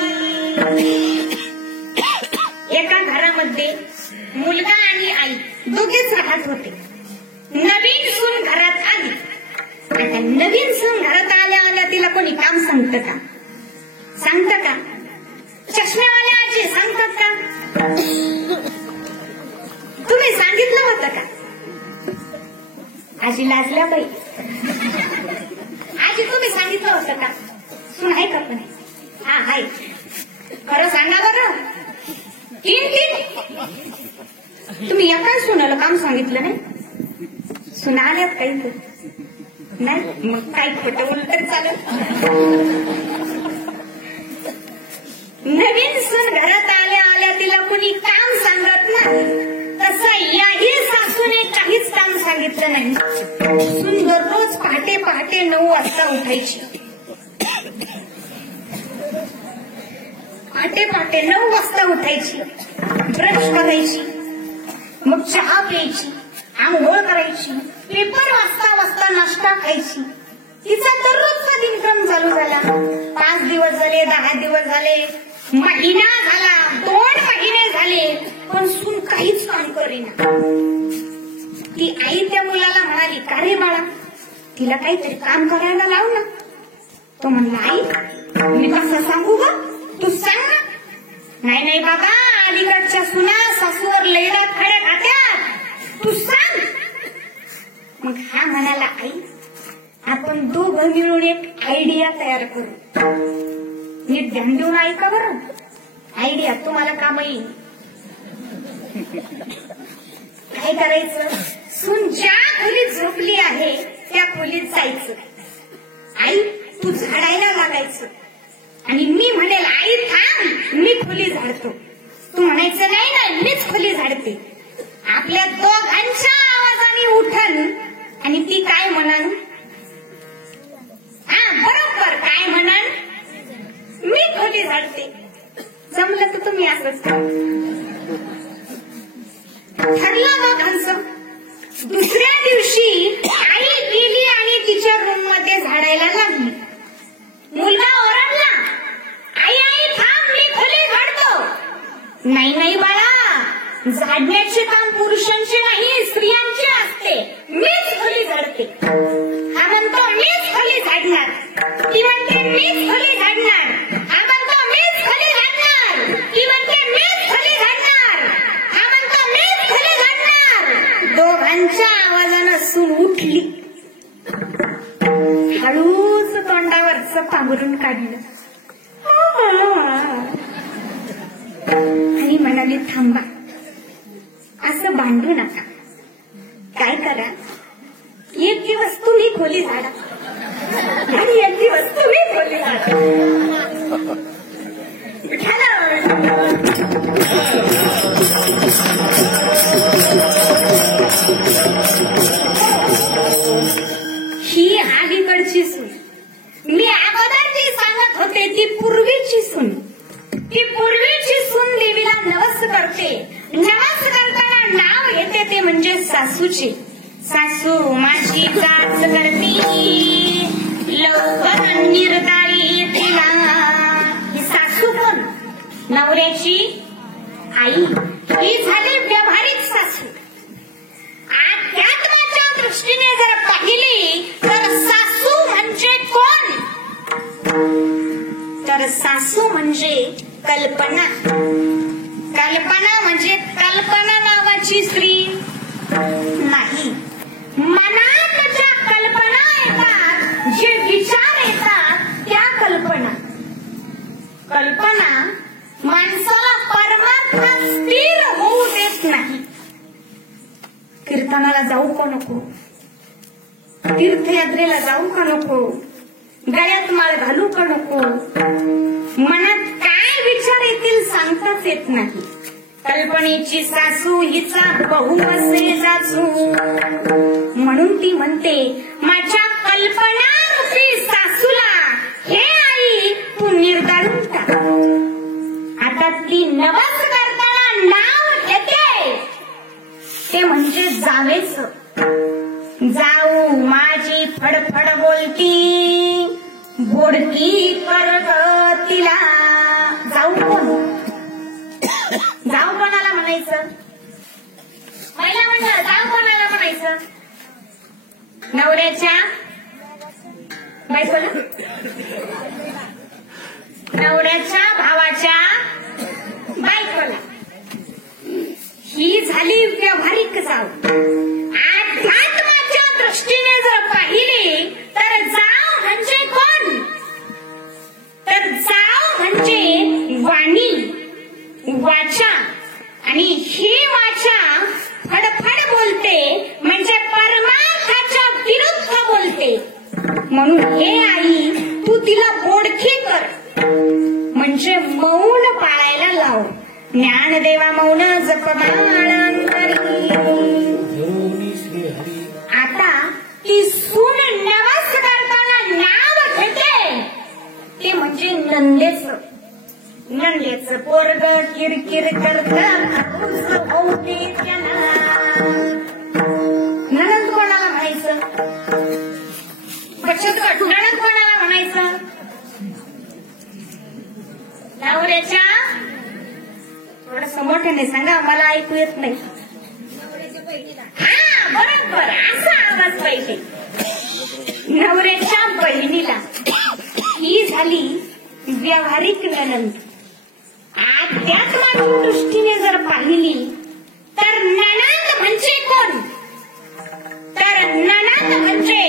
एका घरामध्ये मुलगा आणि आई दोघेच राहत होते. नवीन सून घरात आली. आता नवीन सून घरात आल्या आल्या तिला कोणी काम सांगतं का? सांगतं का? चष्म्यावाल्या आजी सांगतात का? तुम्ही सांगितलं होतं का? आजी लाजल्या बाई. आजी तुम्ही सांगितलं होतं का? सून आहे का पण? हा आहे. खरं सांगा बरं. तीन तुम्ही एका सुनाला काम सांगितलं नाही? सुना आल्यात काही नाही? मग काही खोटं बोललं तरी चालेल. नवीन सून घरात आल्या आल्या तिला कुणी काम सांगत नाही, तसं याही सासूने काहीच काम सांगितलं नाही. सून दररोज पहाटे पहाटे 9 वाजता उठायची. पहाटे पहाटे 9 वाजता उठायची, ब्रश करायची, मग चहा प्यायची, आंघोळ करायची, पेपर वाचता वाचता नाश्ता खायची. तिचा दररोजचा दिनक्रम चालू झाला. 5 दिवस झाले, 10 दिवस झाले, महिना झाला, 2 महिने झाले, पण सून काहीच काम करेना. ती आई त्या मुलाला म्हणाली, का रे बाळा, तिला काहीतरी काम करायला लाव ना. तो म्हणला, आई मी कसं सांगू ग, तू सांग ना. नाही नाही बाबा, अलीकडच्या सुना सासूवर लैडा खड्या खात्यात, तू सांग. मग हा म्हणाला, आई आपण दोघं मिळून एक आयडिया तयार करू. नीट ध्यान देऊन ऐका बरं. आयडिया तुम्हाला काम येईल. काय करायचं? सून ज्या खोलीत झोपली आहे त्या खोलीत जायचं. आई तू झाडायला लागायचं आणि मी म्हणेल, आई थांब मी खोली झाडतो. तू म्हणायचं, नाही नाही मीच खोली झाडते. आपल्या दोघांच्या आवाजाने उठन आणि ती काय म्हणाल? हा बरोबर, काय म्हणाल? मी खोली झाडते. जमलं तर तुम्ही असंच ठरलं दोघांचं. दुसऱ्या दिवशी आई गेली आणि तिच्या रूम मध्ये झाडायला लागली. मुलगा ओरडला, आई आई थांब मी खोली झाडतो. नाही नाही बाळा, झाडण्याचे काम पुरुषांचे नाही स्त्रियांचे असते. मीच खोली झाडते. हा म्हणतो मीच खोली झाडणार. ती म्हणते मीच खोली झाडणार. हा म्हणतो मीच खोली झाडणार. ती म्हणते मीच खोली झाडणार. हा म्हणतो मीच खोली झाडणार. दोघांच्या आवाजानं सून उठली. हळूच तोंडावरच पांघरून काढलं आणि म्हणाली, थांबा, असं भांडू नका. काय करा, एक दिवस तुम्ही खोली झाडा आणि एक दिवस तुम्ही खोली झाडा. ही अलीकडची सून. मी अगोदर जी सांगत होते ती पूर्वीची सून. ती पूर्वीची सून देवीला नवस करते. नवस करताना नाव घेते ते म्हणजे सासूचे. सासू माझी जाच करती, लवकर निर्दारी तिला. ही सासू कोण? नवऱ्याची आई. ही झाली व्यावहारिक सासू. अध्यात्माच्या दृष्टीने जर पाहिली तर सासू म्हणजे कोण? तर सासू म्हणजे कल्पना. कल्पना म्हणजे कल्पना नावाची स्त्री नाही. मनात ज्या कल्पना येतात, जे विचार येतात, त्या कल्पना. कल्पना माणसाला परमार्थात स्थिर होऊ देत नाही. कीर्तनाला जाऊ का नको? तीर्थयात्रेला जाऊ का नको? गळ्यात माळ घालू का नको? मनात काय विचार येतील सांगताच येत नाही. कल्पनेची सासू हिचा बहु असे जाचू. म्हणून ती म्हणते, माझ्या कल्पना रूपी सासूला हे ही करगतीला जाऊ कोण? जाऊ कोणाला म्हणायचं? महिला मंडळ जाऊ कोणाला म्हणायचं? नवऱ्याच्या बायकोला, नवऱ्याच्या भावाच्या बायकोला. ही झाली व्यावहारिक जाऊ. अध्यात्माच्या दृष्टीने जर पाहिले तर जाव म्हणजे कोण? तर जाव म्हणजे वाणी, वाचा. आणि ही वाचा फडफड बोलते म्हणजे परमार्थाच्या विरुद्ध बोलते. म्हणून हे आई तू तिला बोडखी कर म्हणजे मौन पाळायला लाव. ज्ञानदेवा मौन जपमाळंतरी. आता ती सून नवस करताना नाव घेते ते म्हणजे नंदेच. नंदेच पोरग किरकिर करत ननंद कोणाला म्हणायचं? बचत गट ननंद कोणाला म्हणायचं? नवऱ्याच्या थोडस मोठ्याने सांगा, मला ऐकू येत नाही. हा बरोबर, असा आवाज पाहिजे. नवऱ्याच्या बहिणीला. ही झाली व्यावहारिक ननंद. अध्यात्माच्या दृष्टीने जर पाहिली तर ननंद म्हणजे कोण? तर ननंद म्हणजे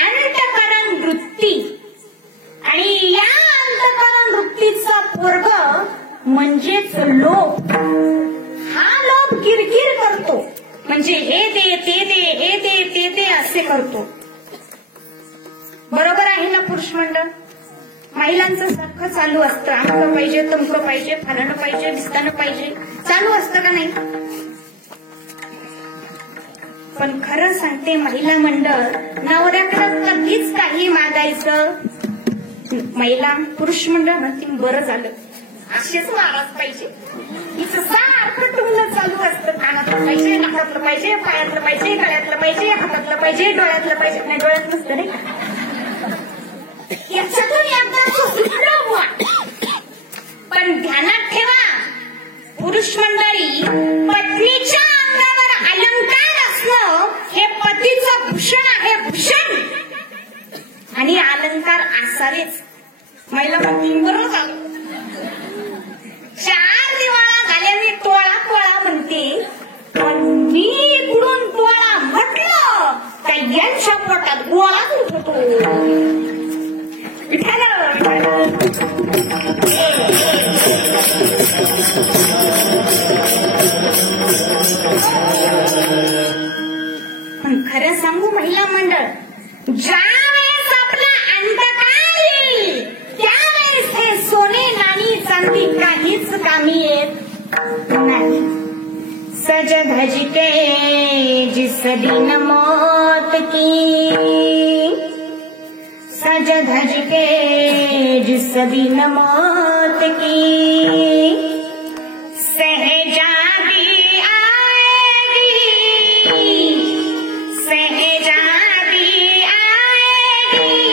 अंतःकरण वृत्ती. आणि या अंतःकरण वृत्तीचा पोरग म्हणजेच लोभ. हा लोभ किरकिर करतो म्हणजे हे दे ते दे, हे दे ते दे असे करतो. बरोबर आहे ना पुरुष मंडळ? महिलांचं सारखं चालू असतं, आमकं पाहिजे, तमकं पाहिजे, फलानं पाहिजे, दिसताना पाहिजे, चालू असतं का नाही? पण खरं सांगते महिला मंडळ, नवऱ्याकडे कधीच काही मागायचं. महिला पुरुष मंडळ म्हणते बरं झालं, असेच महाराज पाहिजे. हिचं सारखं टुंगलं चालू असतं. कानातलं पाहिजे, नाकातलं पाहिजे, पायातलं पाहिजे, गळ्यातलं पाहिजे, हातातलं पाहिजे, डोळ्यातलं पाहिजे. नाही, डोळ्यात नसतं नाही. याच्यातून एकदा सुटलं बुवा. पण ध्यानात ठेवा पुरुष मंडळी, पत्नीच्या अंगावर अलंकार असणं हे पतीचं भूषण आहे, भूषण. आणि अलंकार असावेच. महिला बरं झालं, 4 दिवाळा झाल्या मी टोळा टोळा म्हणते. पण मी इकडून टोळा म्हटलं का यांच्या पोटात गोळा उठतो. पण खरं सांगू महिला मंडळ, ज्यावेळेस आपला अंधकार येईल त्यावेळेस हे सोने नाणी चांदी काहीच कामी येत नाही. सज धज के जिस दिन मौत की, सज धज के जिस दिन मौत की, सहजादी आएगी, सहजादी आएगी,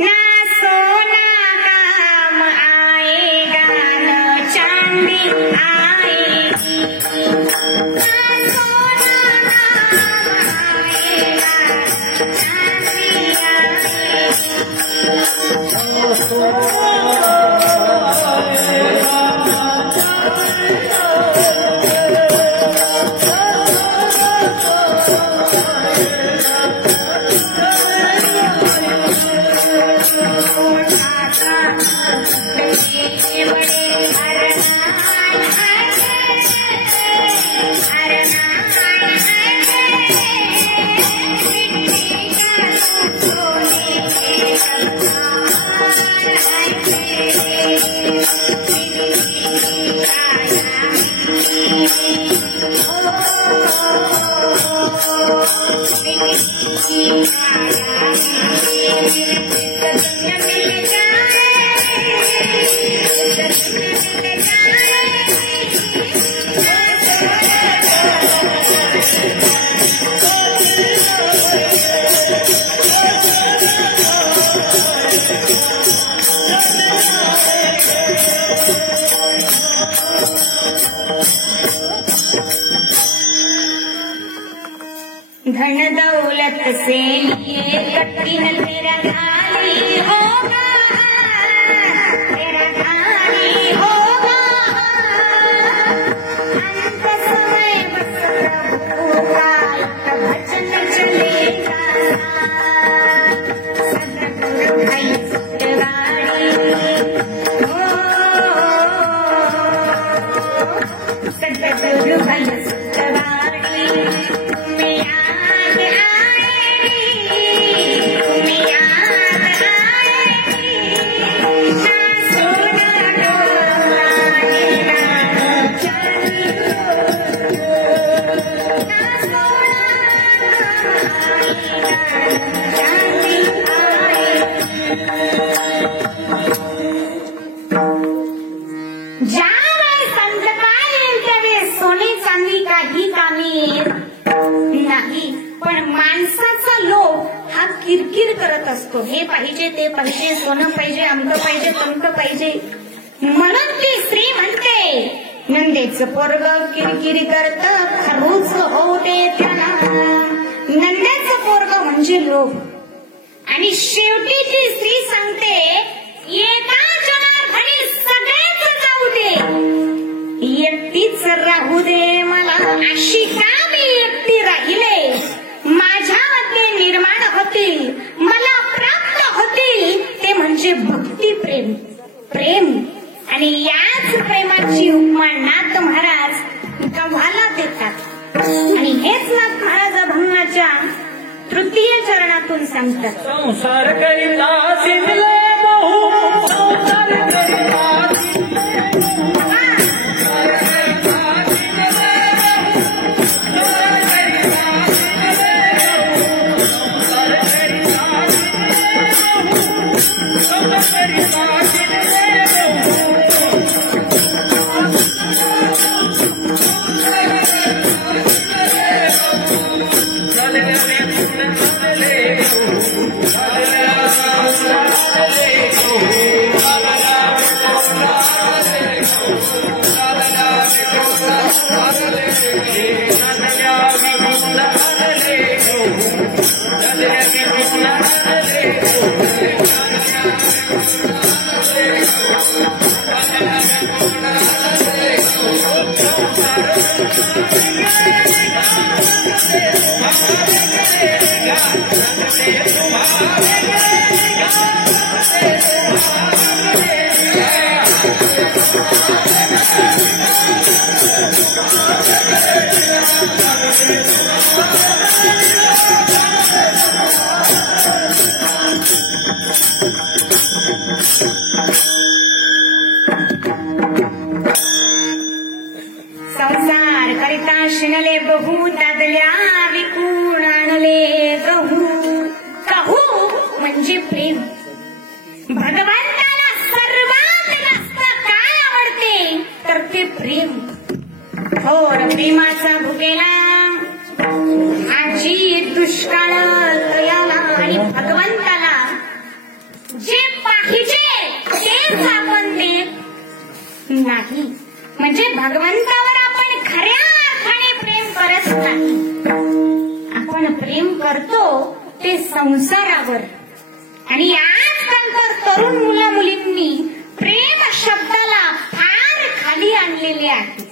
ना सोना काम आएगा, न चांदी आएगी, ना सोना काम आएगा, चांदी से लिए कठिन तेरा खाली होगा, तेरा खाली होगा। अंत समय बस प्रभु का एक भजन चलेगा। सतगुरु भाई सतवारी हो, सतगुरु भाई सतवारी। तुम्हें याद आएगी, तुम्हें याद आएगी। ना सोना डोलाने ना चली हो, ना ज्यावेळेस संध्याकाळ येईल त्यावेळेस सोने चांदी काही कामी येत नाही, पण माणसाचा लोभ हा किरकिर करत असतो. हे पाहिजे, ते पाहिजे, सोनं पाहिजे, अमकं पाहिजे, तमकं पाहिजे. म्हणून ती स्त्री म्हणते, नंदेचं पोरग किरकिरी करत खरूच होऊ दे त्याला. नंदेचं पोरग म्हणजे लोभ. आणि शेवटी ती स्त्री सांगते, एका जनार्दनी सगळेच जाऊ दे, एकटीच राहू दे मला. अशी का मी एकटी राहिले, माझ्यामध्ये निर्माण होतील, मला प्राप्त होतील ते म्हणजे भक्ती प्रेम. प्रेम आणि याच प्रेमाची उपमा नाथ महाराज गव्हाला देतात. आणि हेच नाथ महाराज अभंगाच्या तृतीय चरणातून सांगतात. संसार करिता सिंधले बहु, संसार करिता संसार करिता शिनले बहु, दादल्या विकून आणले गहू. कहू म्हणजे प्रेम. भगवंताला सर्वात जास्त काय आवडते तर ते प्रेम. थोर प्रेमाचा भुकेला आजी दुष्काळ तयाला. आणि भगवंताला जे पाहिजे तेच आपण देत नाही. म्हणजे भगवंतावर आपण खऱ्या अर्थाने प्रेम करत नाही. आपण प्रेम करतो ते संसारावर. आणि आजकाल तर तरुण मुला मुलींनी प्रेम शब्दाला फार खाली आणलेले आहे.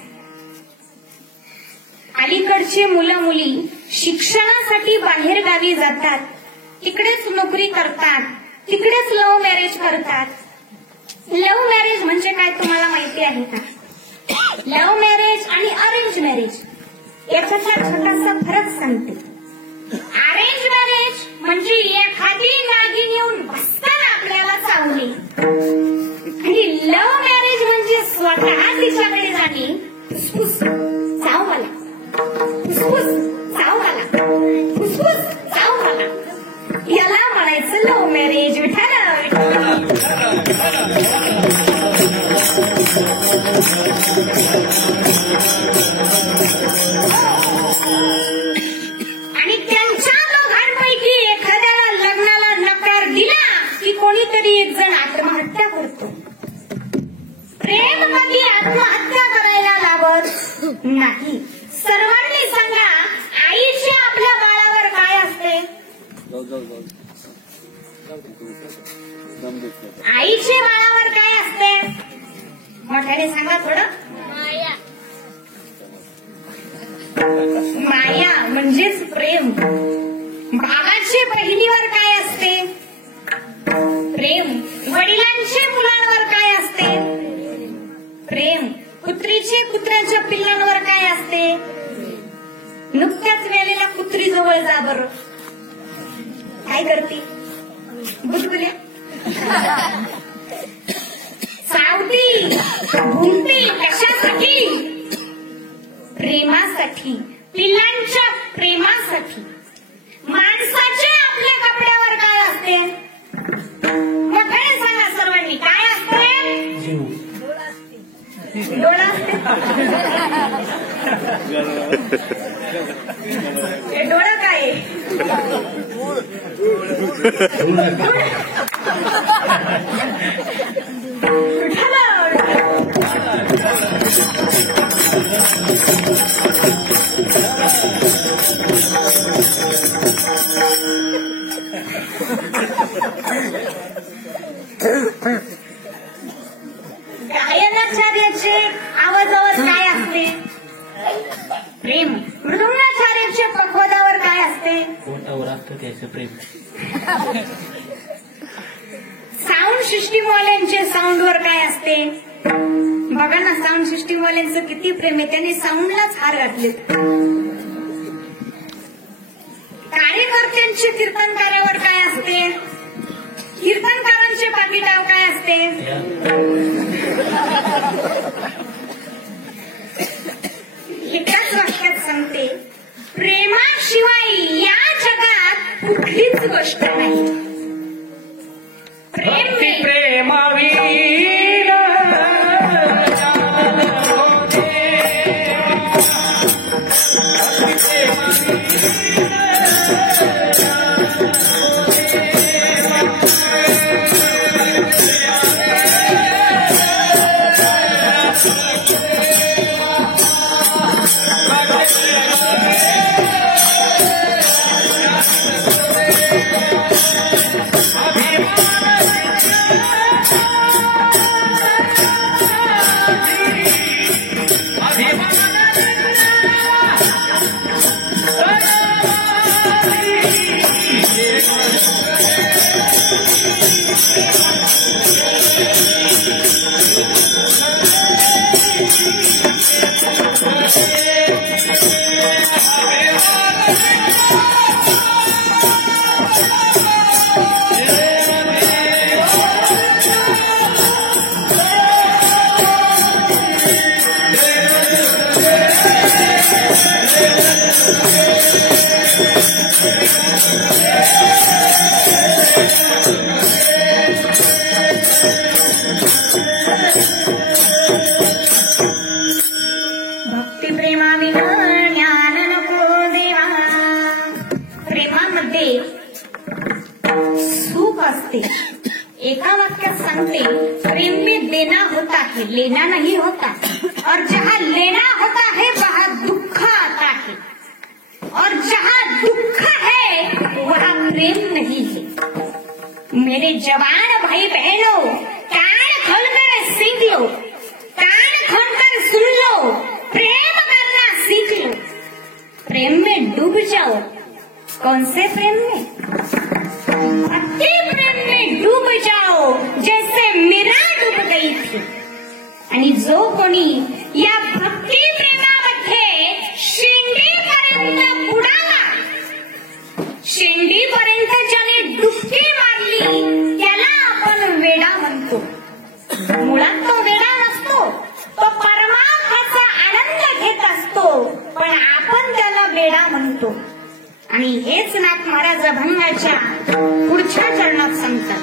अलीकडचे मुलं मुली शिक्षणासाठी बाहेर गावी जातात, तिकडेच नोकरी करतात, तिकडेच लव्ह मॅरेज करतात. लव्ह मॅरेज म्हणजे काय तुम्हाला माहिती आहे का? लव्ह मॅरेज आणि अरेंज मॅरेज याच्यातला छोटासा फरक सांगते. अरेंज मॅरेज म्हणजे एखादी नागिन येऊन बसताना आपल्याला चावली. आणि लव्ह मॅरेज म्हणजे स्वतः तिच्याकडे जाणे, फुसफुस चाव मला, फुसफुस चाव मला, फुसफुस चाव मला, याला म्हणायचं लव्ह मॅरेज. आणि त्यांच्या दोघांपैकी एखाद्याला लग्नाला नकार दिला की कोणीतरी एक जण आत्महत्या करतो. प्रेम कधी आत्महत्या करायला लागत नाही. सर्वांनी सांगा, आईची आपल्या बाळावर काय असते? आईच्या बाळावर काय असते? मोठ्याने सांगा थोडं. माया म्हणजेच प्रेम. भावाच्या बहिणीवर काय असते? प्रेम. वडिलांच्या मुलांवर काय असते? प्रेम. कुत्रीचे कुत्र्याच्या पिल्लांवर काय असते? नुकत्याच वेळेला कुत्री जवळ जा बरं. काय करते? बुलबुल्या सावती घुमती. कशासाठी? प्रेमासाठी. पिल्लांच्या प्रेमासाठी. माणसाच्या आपल्या कपड्यावर काय असते? मोठ्याने सांगा सर्वांनी. काय असते? डोळा असते. हे डोळा काय? गायनाचार्याचे आवाजावर काय असते? प्रेम. मृदुंगाचार्याच्या प्रखोदावर काय असते? पोटावर असतं त्याचं प्रेम. साऊंड सिस्टीमवाल्यांचे साऊंडवर काय असते? बघा ना, साऊंड सिस्टीमवाल्यांचं किती प्रेम आहे. त्यांनी साऊंडलाच हार घातले. कार्यकर्त्यांचे कीर्तनकारावर काय असते? कीर्तनकारांचे पाकिटाव काय असते? एकाच वाक्यात सांगते, प्रेमाशिवाय या जगात कुठलीच गोष्ट नाही. प्रेम प्रेमावी भक्तिप्रेमाविना ज्ञान नको देवा. प्रेमामध्ये सुख असते. एका वाक्यात सांगते, प्रेम में देना होता है, लेना नहीं होता. और जहाँ लेना होता है वहाँ दुख आता है. और जहाँ दुख है वहाँ प्रेम नहीं है. मेरे जवान भाई बहनों, कान खोलकर सीख लो, कान खोलकर सुन लो. प्रेम करना सीख लो. प्रेम में डूब जाओ. कौन से प्रेम में? अति प्रेम में डूब जाओ, जैसे मीरा डूब गई थी. आणि जो कोणी या भक्ती प्रेमामध्ये शेंडीपर्यंत बुडाला, शेंडीपर्यंत ज्याने डुबकी मारली, त्याला आपण वेडा म्हणतो. मुळात तो वेडा नसतो, तो परमार्थाचा आनंद घेत असतो, पण आपण त्याला वेडा म्हणतो. आणि हेच नाथ महाराज अभंगाच्या पुढच्या चरणात सांगतात.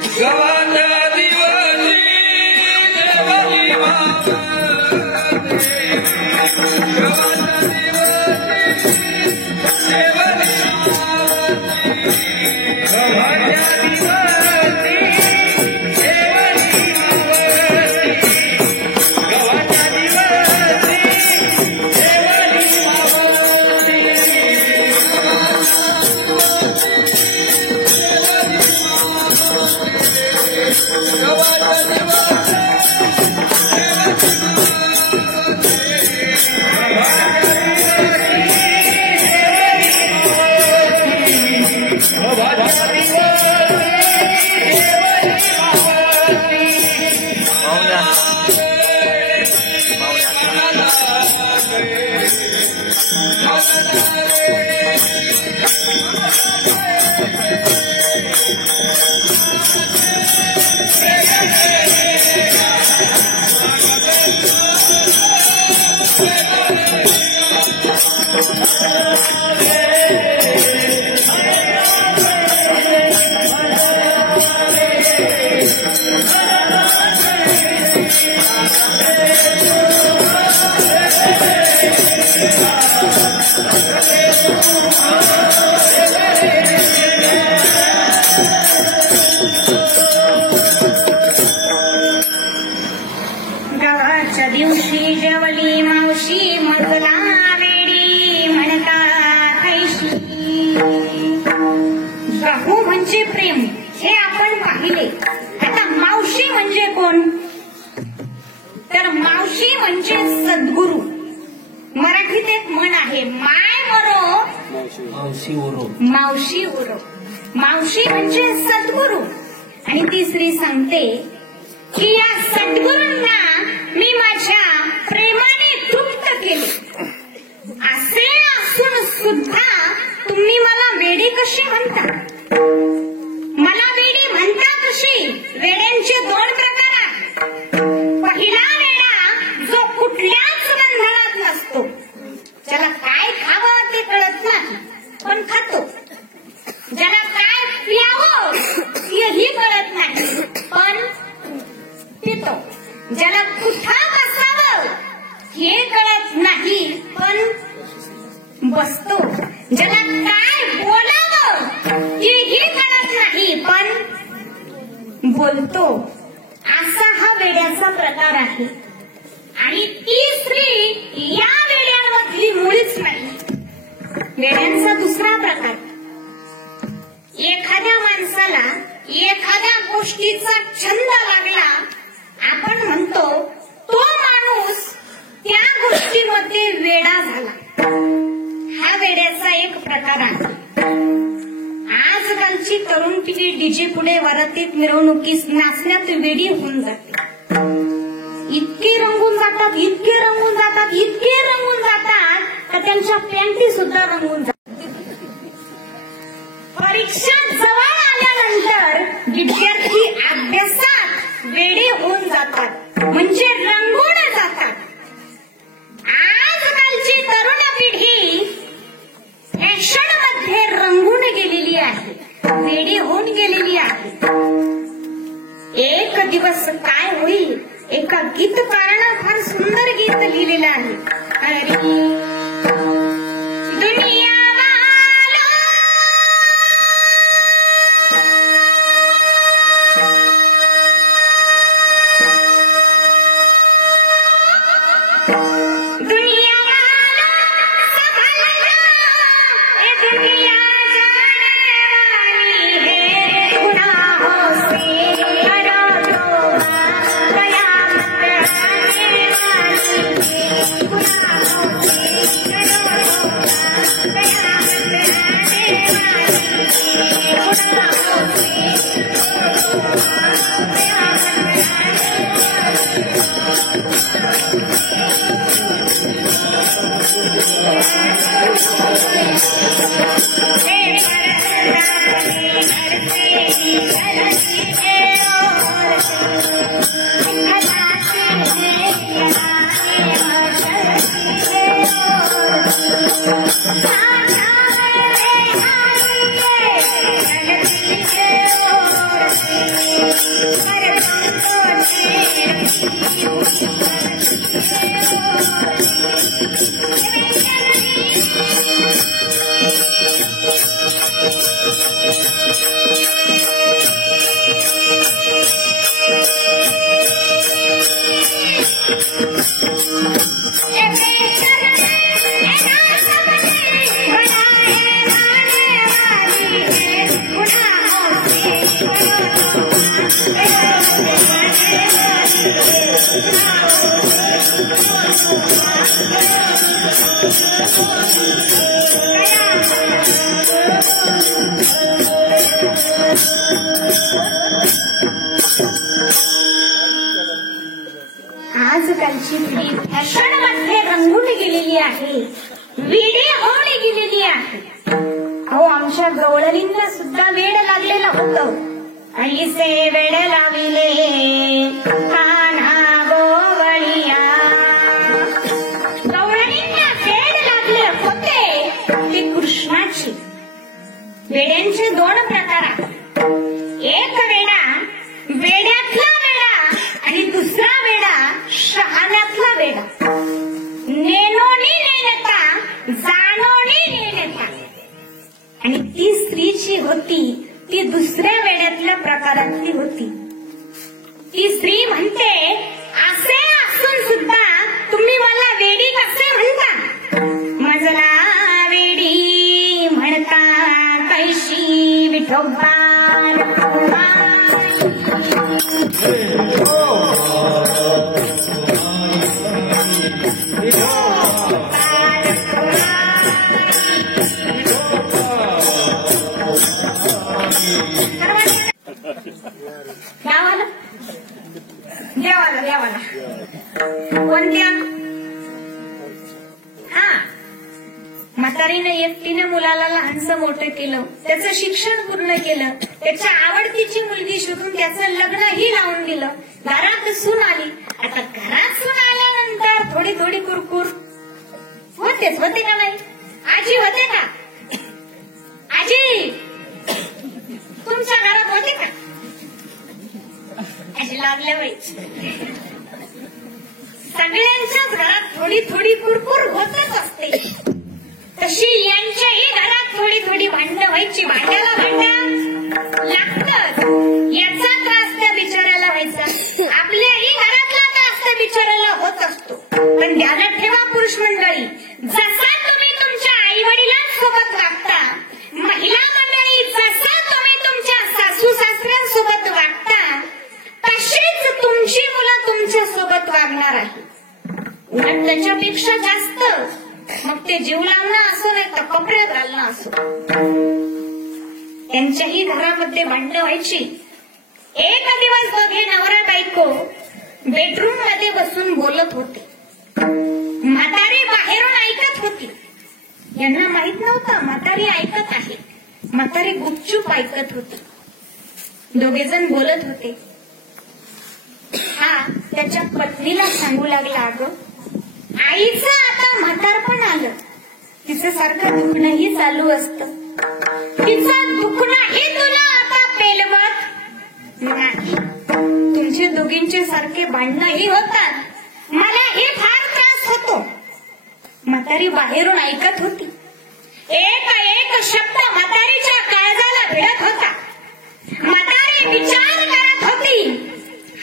गावाच्या दिवशी जेवली मावशी मगला वेडी म्हणता कैशी. गहू म्हणजे प्रेम हे आपण पाहिले. आता मावशी म्हणजे कोण? तर मावशी म्हणजे सद्गुरू. मराठीत एक म्हण आहे, माय मरो मावशी उरो. मावशी उरो. मावशी म्हणजे सद्गुरू. आणि तिसरी सांगते की या सद्गुरूंना मी माझ्या प्रेमाने तृप्त केले. असे असून सुद्धा तुम्ही मला वेडी कशी म्हणता? मला वेडी म्हणता कशी? वेड्यांचे दोन प्रकार आहेत. पहिला वेडा जो कुठल्याच बंधनात नसतो, ज्याला काय खावं ते कळत नाही पण खातो, ज्याला काय प्यावं हेही कळत नाही पण पितो, ज्याला कुठं बसावं हे कळत नाही पण बसतो, ज्याला काय बोलावं हेही कळत नाही पण बोलतो. असा हा वेड्याचा प्रकार आहे. आणि तिसरी या वेड्यांमधली मुळीच नाही. वेड्यांचा दुसरा प्रकार, एखाद्या माणसाला एखाद्या गोष्टीचा छंद लागला, आपण म्हणतो तो माणूस त्या गोष्टीमध्ये वेडा झाला. हा वेड्याचा एक प्रकार आहे. आजकालची तरुण पिढी डीजे पुढे वरातीत मिरवणुकीस नाचण्यात वेडी होऊन जाते. इतके रंगून जातात, इतके रंगून जातात, इतके रंगून जातात तर त्यांच्या पॅन्टी सुद्धा रंगून जातात. परीक्षा जवळ आल्यानंतर विद्यार्थी अभ्यासात वेडे होऊन जातात, म्हणजे रंगून जातात. आजकालची तरुण पिढी फॅशन मध्ये रंगून गेलेली आहे, वेडी होऊन गेलेली आहे. एक दिवस काय होईल, एका गीतकारानं फार सुंदर गीत लिहिलेलं आहे. दुनिया Thank you. आजकालची पिढी फॅशन मध्ये रंगून गेलेली आहे, वेडी होऊन गेलेली आहे. अहो आमच्या गवळणींना सुद्धा वेड लागलेलं होतं. ऐसे वेड लाविले कान्हा गोवळिया. गवळणींना वेड लागले होते ते कृष्णाची. वेड्यांचे दोन प्रकार आहेत. एक वेडा वेड्यातला वेडा आणि दुसरा वेडा शहाण्यातला वेडा. नेनोनी नेनता जानोनी नेनता. आणि ती स्त्री जी होती ती दुसऱ्या वेड्यातल्या प्रकारातली होती. ती स्त्री म्हणते, असे असून सुद्धा तुम्ही मला वेडी कसे म्हणता? मजला वेडी म्हणता कैशी विठोबा. देवाला कोणत्या? हा, म्हातारीने एकटीने मुलाला लहानसं मोठं केलं, त्याचं शिक्षण पूर्ण केलं, त्याच्या आवडतीची मुलगी शोधून त्याचं लग्नही लावून दिलं. घरात सून आली. आता घरात सून आल्यानंतर थोडी थोडी कुरकुर होते का नाही? आजी होते का? आजी तुमच्या घरात होते का? आजी लागल्या व्हायची. सगळ्यांच्याच घरात थोडी थोडी कुरकुर होतच असते. तशी यांच्याही घरात थोडी थोडी भांडणं व्हायची. भांड्याला भांडा लागतच. याचा त्रास त्या बिचाऱ्याला व्हायचा, आपल्याही घरातला त्रास त्या बिचाऱ्याला होत असतो. पण ध्यानात ठेवा पुरुष मंडळी, जसा तुम्ही तुमच्या आई वडिलांसोबत वागता, महिला मंडळी जसा तुम्ही तुमच्या सासू सासऱ्यांसोबत वागता, तशीच तुमची मुलं तुमच्या सोबत वागणार आहे. उलट त्याच्यापेक्षा जास्त. मग ते जीव लावणं असो नाही तर कपड्यात घालणं असो. त्यांच्याही घरामध्ये भांडणं व्हायची. एक दिवस दोघे नवरा बायको बेडरूम मध्ये बसून बोलत होते. म्हातारी बाहेरून ऐकत होती. यांना माहित नव्हतं म्हातारी ऐकत आहे. म्हातारी गुपचूप ऐकत होती. दोघे जण बोलत होते. हा त्याच्या पत्नीला सांगू लागला, अगं आईचं आता म्हातारपण आलं, तिचं सारखं दुखणंही चालू असतं, तिचं दुखणंही तुला आता पेलवत नाही. तुमचे दोघींचे सारखे भांडणंही होतात, मलाही फार त्रास होतो. म्हातारी बाहेरून ऐकत होती. एक शब्द म्हातारीच्या काळजाला भिडत होता. म्हातारी विचार करत होती,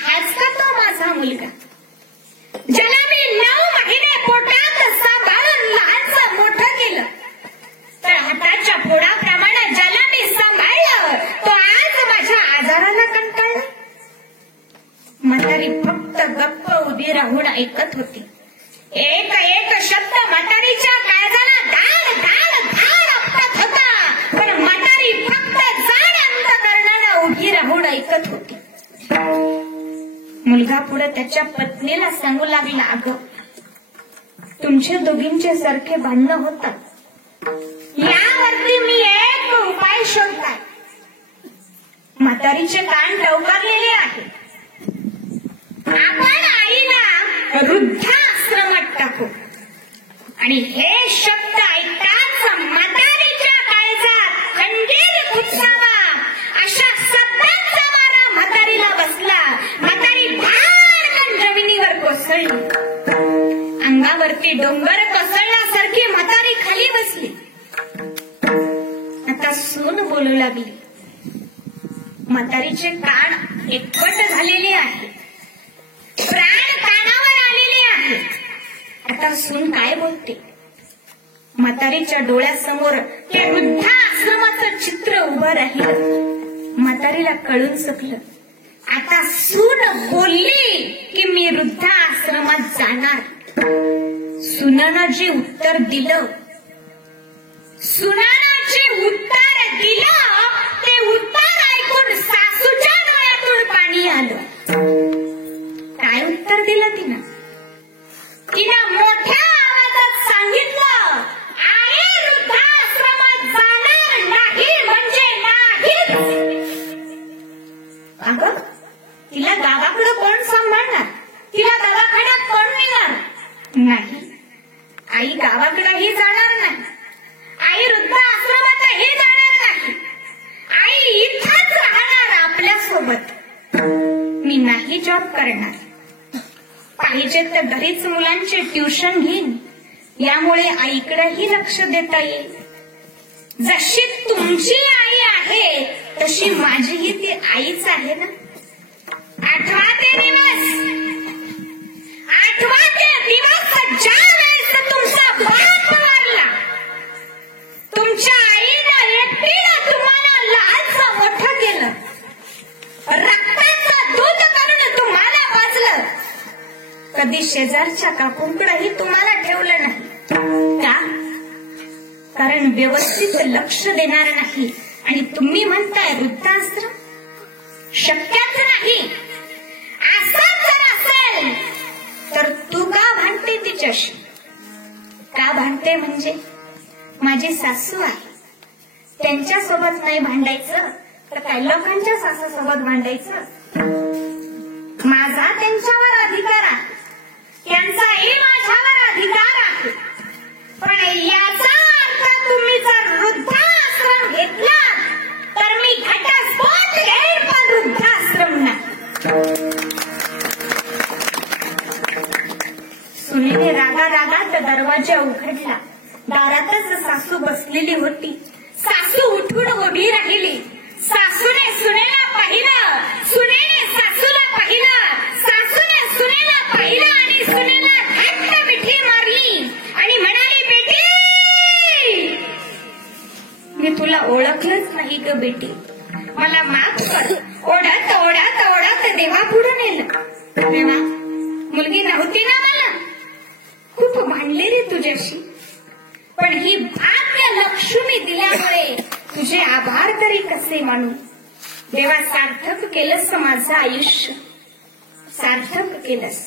हाच का तो माझा मुलगा ज्याला मी 9 महिने पोटात सांभाळून लहानचं मोठं केलं, तर हाताच्या फोडाप्रमाणे ज्याला मी सांभाळलं तो आज माझ्या आजाराला कंटाळला. म्हातारी फक्त गप्प उभी राहून ऐकत होती. एक शब्द म्हातारीच्या काळजाला धाड धाड धाड आपटत होता, पण म्हातारी फक्त जाड अंतकरणाने उभी राहून ऐकत होती. मुलगा पुढे त्याच्या पत्नीला सांगू लागला, अगं तुमच्या दोघींचे सारखे भांडणं होतात, यावरती मी एक उपाय शोधताय. म्हातारीचे कान टवकारलेले आहेत. आपण आईला वृद्धाश्रमात टाकू आणि हे शब्द ऐकताच म्हातारीच्या काळजात खंजीर घुसावा अशा शब्दांचा मारा म्हातारीला बसला. म्हातारी धाडकन जमिनीवर कोसळली. अंगावरती डोंगर कोसळल्यासारखी म्हातारी खाली बसली. आता सून बोलू लागली. म्हातारीचे कान एकवट झालेले आहे, प्राण कानावर आलेले आहे. आता सून काय बोलते? म्हातारीच्या डोळ्यासमोर त्या वृद्धाश्रमाचं चित्र उभं राहिलं. म्हातारीला कळून चुकलं, आता सून बोलली की मी वृद्धाश्रमात जाणार. सुनानं जे उत्तर दिलं, ते उत्तर ऐकून सासूच्या डोळ्यातून पाणी आलं. काय उत्तर दिलं तिनं? गावाकडे कोण सांभाळणार? तिला दवाखान्यात कोण नेणार? नाही, आई गावाकडेही जाणार नाही, आई वृद्धाश्रमातही जाणार नाही, आई इथंच राहणार आपल्या सोबत. मी नाही जॉब करणार, पाहिजे तर घरीच मुलांचे ट्युशन घेईन, यामुळे आईकडेही लक्ष देता येईल. जशी तुमची आई आहे तशी माझीही ती आईच आहे ना. आठवा ते दिवस, आठवा ते दिवस ज्या वेळेस तुमचा बाप वारला, तुमच्या आईनं एकटीनं तुम्हाला लहानचं मोठं केलं, रक्ताचं दूध करून तुम्हाला पाजलं, कधी शेजारच्या काकूंकडेही तुम्हाला ठेवलं नाही. का? कारण व्यवस्थित लक्ष देणार नाही. आणि तुम्ही म्हणताय वृद्धाश्रम? शक्यच नाही. असं जर असेल तर तू का भांडते तिच्याशी? का भांडते म्हणजे माझी सासू आहे, त्यांच्यासोबत नाही भांडायचं तर काही लोकांच्या सासूसोबत भांडायचं? माझा त्यांच्यावर अधिकार आहे, त्यांचाही माझ्यावर अधिकार आहे. पण याचा अर्थ तुम्ही जर वृद्धाश्रम घेतला तर मी घटस्फोट घेईन, पण वृद्धाश्रम नाही. सुनेने रागा रागात दरवाजा उघडला. दारातच सासू बसलेली होती. सासू उठून उभी राहिली. सासूने सुनेला पाहिलं, सुनेने सासूला पाहिलं, सासूने सुनेला पाहिलं आणि सुनेला घट्ट मिठी मारली आणि म्हणाली, बेटी, मी तुला ओळखलंच नाही ग बेटी, मला माफ कर. ओढत ओढत ओढत देवापुढे नेलं. तेव्हा मुलगी नव्हती ना मला, खूप भांडले रे तुझ्याशी, पण ही भाग्य लक्ष्मी दिल्यामुळे तुझे आभार तरी कसे मानू. देवा, सार्थक केलंस माझं आयुष्य, सार्थक केलंस.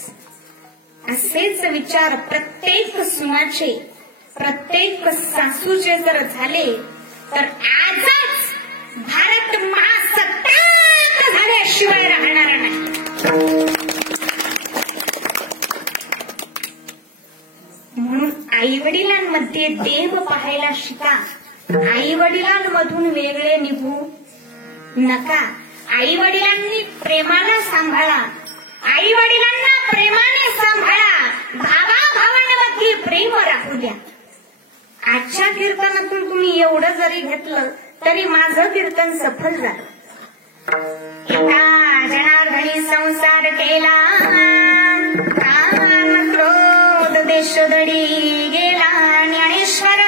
असेच विचार प्रत्येक सुनाचे, प्रत्येक सासूचे जर झाले तर आजच भारत महासत्ताक झाल्याशिवाय राहणार नाही. म्हणून आई वडिलांमध्ये देव पाहायला शिका. आई वडिलांमधून वेगळे निघू नका. आई वडिलांनी प्रेमाला सांभाळा, आई वडिलांना प्रेमाने सांभाळा. भावा भावांमध्ये प्रेम राहू द्या. आजच्या कीर्तनातून तुम्ही एवढं जरी घेतलं तरी माझं कीर्तन सफल झालं. एका जनार्दनी संसार केला, काम क्रोध देशोदडी गेला, ज्ञानेश्वर